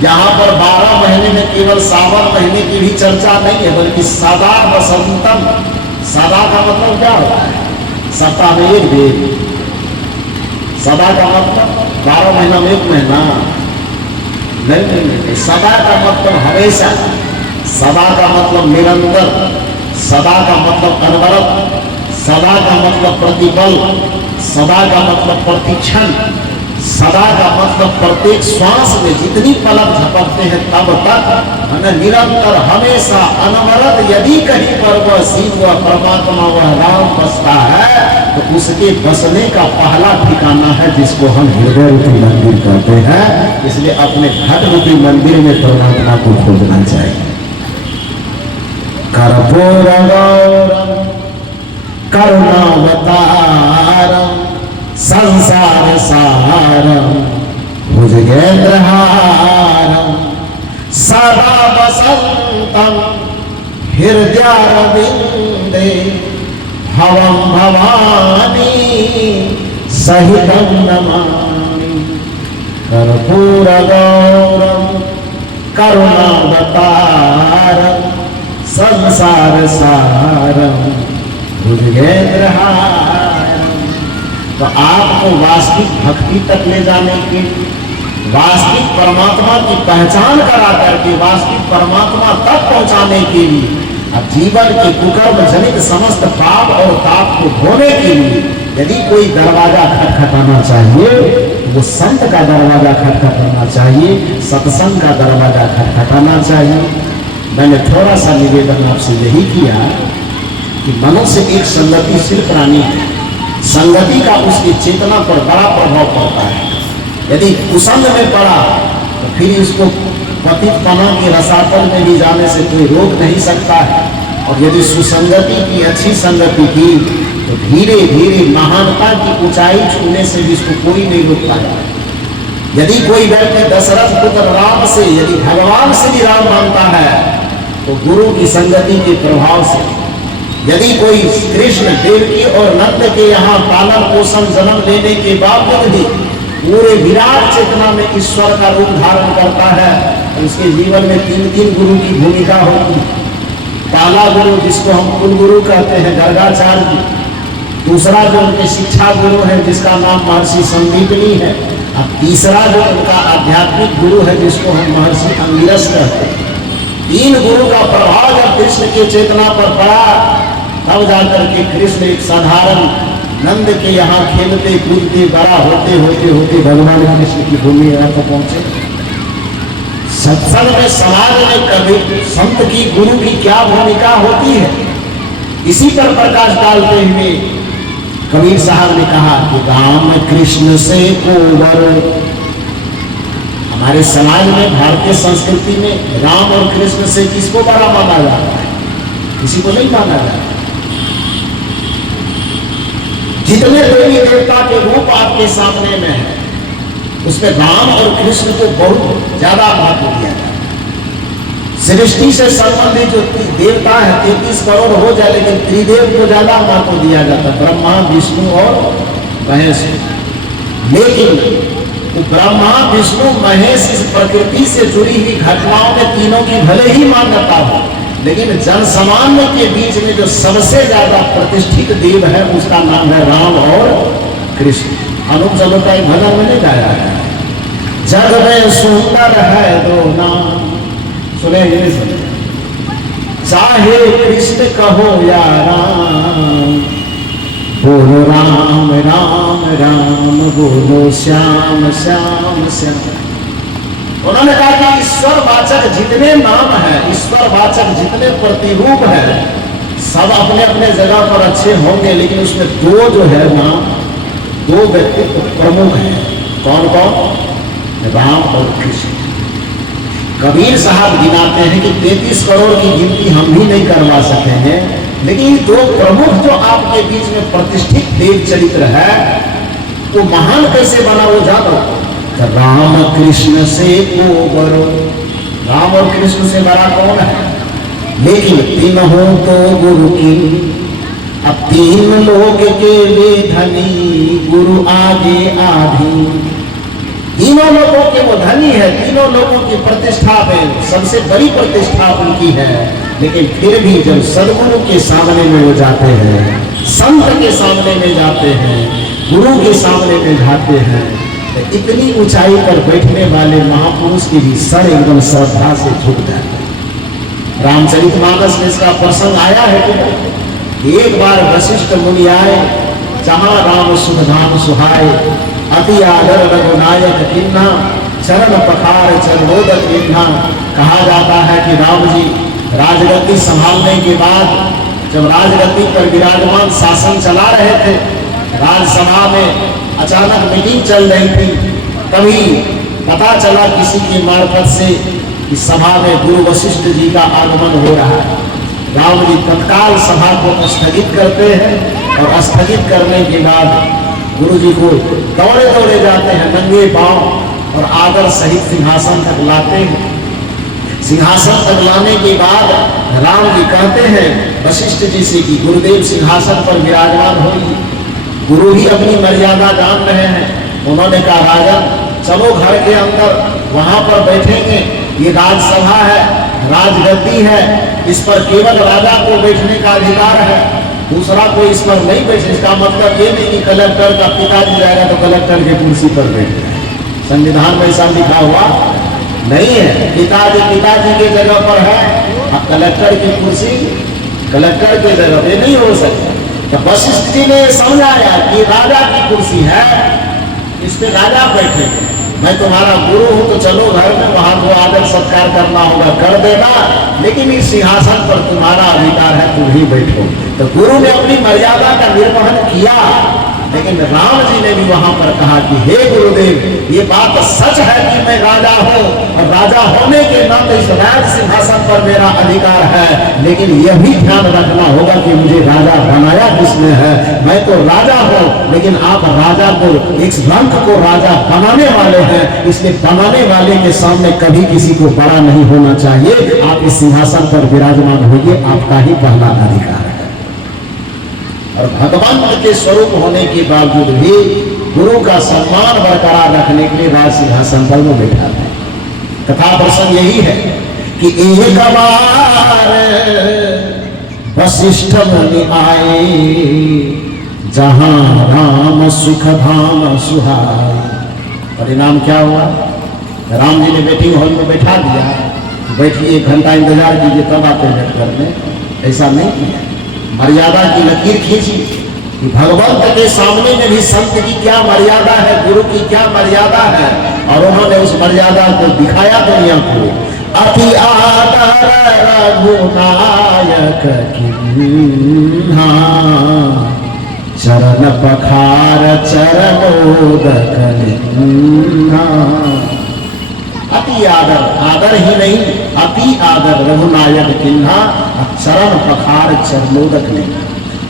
यहाँ पर 12 महीने में केवल सावन महीने की भी चर्चा नहीं है, बल्कि सदा वसंतम। सदा का मतलब क्या होता है? सप्ताह में एक दिन। सदा का मतलब 12 महीना में एक महीना नहीं। सदा का मतलब हमेशा, सदा का मतलब निरंतर, सदा का मतलब अनवरत, सदा का मतलब प्रतिपल, सदा का मतलब प्रतिक्षण, सदा का मतलब प्रत्येक श्वास में जितनी पलक झपकते हैं तब तक निरंतर, हमेशा, अनवरत। यदि कहीं पर वह शिव, वह परमात्मा, वह राम बसता है तो उसके बसने का पहला ठिकाना है जिसको हम हृदय रूपी मंदिर कहते हैं। इसलिए अपने घट रूपी मंदिर में परमात्मा को खोजना चाहिए। कर्पूर गौरम करुणावतारम संसार सारम भुजगेंद्रहारम सदा वसंतम हृदयारविंदे भवं भवानी सहितं नमामि। कर्पूर गौरम करुणावतारम संसार सारम भुजगेंद्रहारम। तो आपको वास्तविक भक्ति तक ले जाने के, वास्तविक परमात्मा की पहचान करा करके वास्तविक परमात्मा तक पहुंचाने के लिए, अब जीवन के कुकर्म जनित समस्त पाप और ताप को धोने के लिए यदि कोई दरवाजा खटखटाना चाहिए तो वो संत का दरवाजा खटखटाना चाहिए, सत्संग का दरवाजा खटखटाना चाहिए। मैंने थोड़ा सा निवेदन आपसे यही किया कि मनुष्य एक संगतिशील प्राणी है। संगति का उसकी चेतना पर बड़ा प्रभाव पड़ता है। यदि कुसंग में पड़ा तो फिर इसको पतितपना के रसातल में भी जाने से कोई रोक नहीं सकता है। और यदि सुसंगति की, अच्छी संगति की तो धीरे धीरे महानता की ऊंचाई छूने से भी इसको कोई नहीं रोक पाएगा। यदि कोई व्यक्ति दशरथ पुत्र राम से, यदि भगवान से भी राम मानता है तो गुरु की संगति के प्रभाव से, यदि कोई कृष्ण, देवकी और नंद के यहाँ पालन पोषण जन्म लेने के बावजूद भी पूरे विराट चेतना में ईश्वर का रूप धारण करता है तो उसके जीवन में 3 गुरु की भूमिका होगी। पहला गुरु जिसको हम कुल गुरु कहते हैं गर्गाचार्य जी, दूसरा जो उनके शिक्षा गुरु है जिसका नाम महर्षि संदीपनी है, और तीसरा जो उनका आध्यात्मिक गुरु है जिसको हम महर्षि अंगिरस कहते हैं। 3 गुरु का प्रभाव जब कृष्ण की चेतना पर पड़ा तब जाकर के कृष्ण एक साधारण नंद के यहाँ खेलते कूदते बड़ा होते होते होते भगवान कृष्ण की भूमि यहाँ पर पहुंचे। सत्संग में, समाज में कभी संत की, गुरु की क्या भूमिका होती है, इसी पर प्रकाश डालते हुए कबीर साहब ने कहा कि राम कृष्ण से कोवर। हमारे समाज में, भारतीय संस्कृति में राम और कृष्ण से किसको बड़ा माना जाता है? किसी को नहीं माना जाता। जितने देवी देवता के रूप आपके सामने में है उसमें राम और कृष्ण को बहुत ज्यादा महत्व दिया जाता है। सृष्टि से संबंधित जो देवता है 33 करोड़ हो जाए, लेकिन त्रिदेव को ज्यादा महत्व दिया जाता है, ब्रह्मा, विष्णु और महेश। लेकिन तो ब्रह्मा, विष्णु, महेश इस प्रकृति से जुड़ी हुई घटनाओं में तीनों की भले ही मान्यता हो, लेकिन जन सामान्य के बीच में जो सबसे ज्यादा प्रतिष्ठित देव है उसका नाम है राम और कृष्ण। अनुप जलोटा का एक भजन में नहीं गाया है, जग में सुंदर है 2 नाम। सुने ये सुने, चाहे कृष्ण कहो या राम, बोलो राम राम राम, बोलो श्याम श्याम श्याम। उन्होंने कहा कि ईश्वर वाचक जितने नाम है, ईश्वर वाचक जितने प्रतिरूप है, सब अपने अपने जगह पर अच्छे होंगे, लेकिन उसमें 2 जो है नाम, 2 व्यक्तित्व प्रमुख हैं। कौन कौन? राम और कृष्ण। कबीर साहब गिनाते हैं कि 33 करोड़ की गिनती हम भी नहीं करवा सकेंगे, लेकिन 2 प्रमुख जो आपके बीच में प्रतिष्ठित देव चरित्र है वो महान कैसे बना वो जानो। राम कृष्ण से को बड़ो, राम और कृष्ण से बड़ा कौन है? लेकिन तीनों तो गुरु की, अब तीन लोग के वे धनी, गुरु आगे आधी। तीनों लोगों के वो धनी है, तीनों लोगों की प्रतिष्ठा में सबसे बड़ी प्रतिष्ठा उनकी है, लेकिन फिर भी जब सदगुरु के सामने में वो जाते हैं, संत के सामने में जाते हैं, गुरु के सामने में जाते हैं, तो इतनी ऊंचाई पर बैठने वाले महापुरुष की भी सर एकदम श्रद्धा से झुक जाते हैं। रामचरितमानस में इसका प्रसंग आया है कि एक बार वशिष्ठ मुनि आए, जहां राम सुधाम सुहाए, अति आदर रघुनायक किन्ना, चरण पखार चरणोदक किन्ना। कहा जाता है कि राम जी राजगद्दी संभालने के बाद जब राजगद्दी पर विराजमान शासन चला रहे थे, राजसभा में अचानक मीटिंग चल रही थी, तभी पता चला किसी की मार्फत से कि सभा में गुरु वशिष्ठ जी का आगमन हो रहा है। राम जी तत्काल सभा को स्थगित करते हैं और स्थगित करने के बाद गुरु जी को दौड़े दौड़े जाते हैं नंगे पांव और आदर सहित सिंहासन तक लाते हैं। सिंहासन तक लाने के बाद राम जी कहते हैं वशिष्ठ जी से कि गुरुदेव सिंहासन पर विराजमान होइए। गुरु ही अपनी मर्यादा जान रहे हैं। उन्होंने कहा राजन चलो घर के अंदर, वहां पर बैठेंगे, ये राजसभा है, राजगद्दी है, इस पर केवल राजा को बैठने का अधिकार है, दूसरा कोई इस पर नहीं बैठे। इसका मतलब ये नहीं कि कलेक्टर का पिताजी जाएगा तो कलेक्टर की कुर्सी पर बैठे, संविधान में ऐसा लिखा हुआ नहीं है। पिताजी की जगह पर है, अब कलेक्टर की कुर्सी कलेक्टर की जगह पे नहीं हो सकती। तो वशिष्ठ जी ने समझाया कि राजा की कुर्सी है, इस पे राजा बैठे, मैं तुम्हारा गुरु हूं तो चलो घर में, वहां को आदर सत्कार करना होगा कर देना, लेकिन इस सिंहासन पर तुम्हारा अधिकार है, तुम ही बैठो। तो गुरु ने अपनी मर्यादा का निर्वहन किया, लेकिन राम जी ने भी वहां पर कहा कि हे गुरुदेव ये बात सच है कि मैं राजा हूं और राजा होने के नाते इस राज सिंहासन पर मेरा अधिकार है, लेकिन यह भी ध्यान रखना होगा कि मुझे राजा बनाया किसने है। मैं तो राजा हूं, लेकिन आप राजा को, एक रंग को राजा बनाने वाले हैं, इसलिए बनाने वाले के सामने कभी किसी को बड़ा नहीं होना चाहिए। आप इस सिंहासन पर विराजमान होइए, आपका ही पहला अधिकार है। और भगवान के स्वरूप होने के बावजूद भी गुरु का सम्मान बरकरार रखने के लिए राज सिंहासन पर वो बैठा है। कथा प्रसंग यही है कि एक बार वशिष्ठ मुनि आए, जहां राम सुख धाम सुहाए। परिणाम क्या हुआ? राम जी ने मीटिंग हॉल में बैठा दिया, बैठिए 1 घंटा इंतजार कीजिए तब आते हैं करने, ऐसा नहीं किया। मर्यादा की लकीर खींची कि भगवंत के सामने में भी संत की क्या मर्यादा है, गुरु की क्या मर्यादा है, और उन्होंने उस मर्यादा को दिखाया दुनिया को। अति आदर रघुनायक किन्हा, चरण पखार चरणोदक निन्हा। अति आदर, आदर ही नहीं अति आदर रघुनायक किन्हा, चरण पखार चरणोदक निन्हा।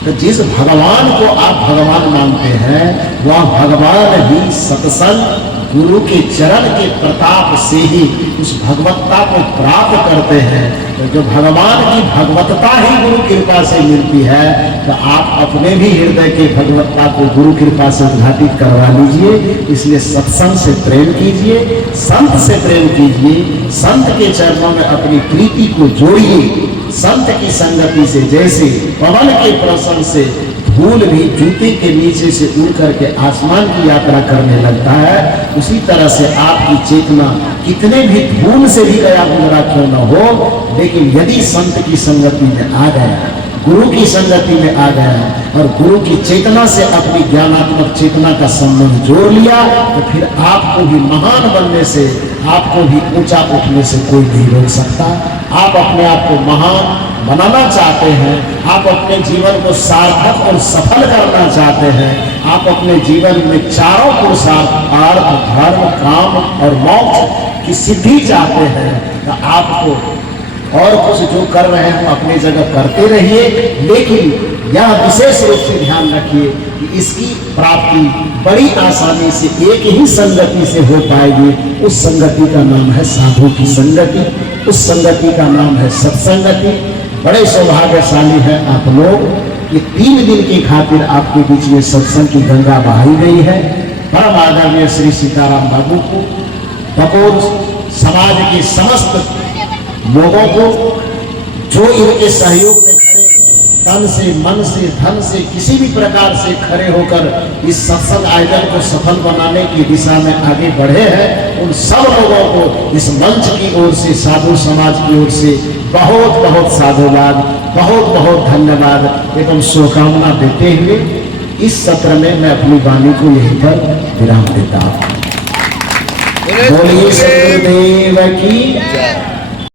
तो जिस भगवान को आप भगवान मानते हैं वह भगवान ही सत्संग गुरु के चरण के प्रताप से ही उस भगवत्ता को प्राप्त करते हैं। तो जो भगवान की भगवत्ता ही गुरु कृपा से मिलती है, तो आप अपने भी हृदय के भगवत्ता को गुरु कृपा से उद्घाटित करवा लीजिए। इसलिए सत्संग से प्रेम कीजिए, संत से प्रेम कीजिए, संत के चरणों में अपनी प्रीति को जोड़िए। संत की संगति से जैसे पवन के प्रसन्न से धूल भी जूते के नीचे से उड़ करके आसमान की यात्रा करने लगता है, उसी तरह से आपकी चेतना कितने भी धूल से भी गया गुजरा क्यों न हो, लेकिन यदि संत की संगति में आ गया, गुरु की संगति में आ गया और गुरु की चेतना से अपनी ज्ञानात्मक चेतना का संबंध जोड़ लिया, तो फिर आपको भी महान बनने से, आपको भी ऊंचा उठने से कोई नहीं रोक सकता। आप अपने आप को महान बनाना चाहते हैं, आप अपने जीवन को सार्थक और सफल करना चाहते हैं, आप अपने जीवन में चारों पुरुषार्थ अर्थ धर्म काम और मोक्ष की सिद्धि चाहते हैं, तो आपको और कुछ जो कर रहे हैं अपनी जगह करते रहिए, लेकिन यह विशेष रूप से ध्यान रखिए कि इसकी प्राप्ति बड़ी आसानी से एक ही संगति से हो पाएगी। उस संगति का नाम है साधु की संगति, उस संगति का नाम है सत्संगति। बड़े सौभाग्यशाली हैं आप लोग कि 3 दिन की खातिर आपके बीच में सत्संग की गंगा बहाई गई है। परम आदरणीय श्री सीताराम बाबू को, बकोर समाज के समस्त लोगों को जो इनके सहयोग में खड़े तन से, मन से, धन से, किसी भी प्रकार से खड़े होकर इस सत्संग आयोजन को सफल बनाने की दिशा में आगे बढ़े हैं, उन सब लोगों को इस मंच की ओर से, साधु समाज की ओर से बहुत बहुत साधुवाद, बहुत बहुत धन्यवाद एवं शुभकामना देते हुए इस सत्र में मैं अपनी वाणी को यहीं पर विराम देता हूँ। बोलिए सतगुरुदेव की जय।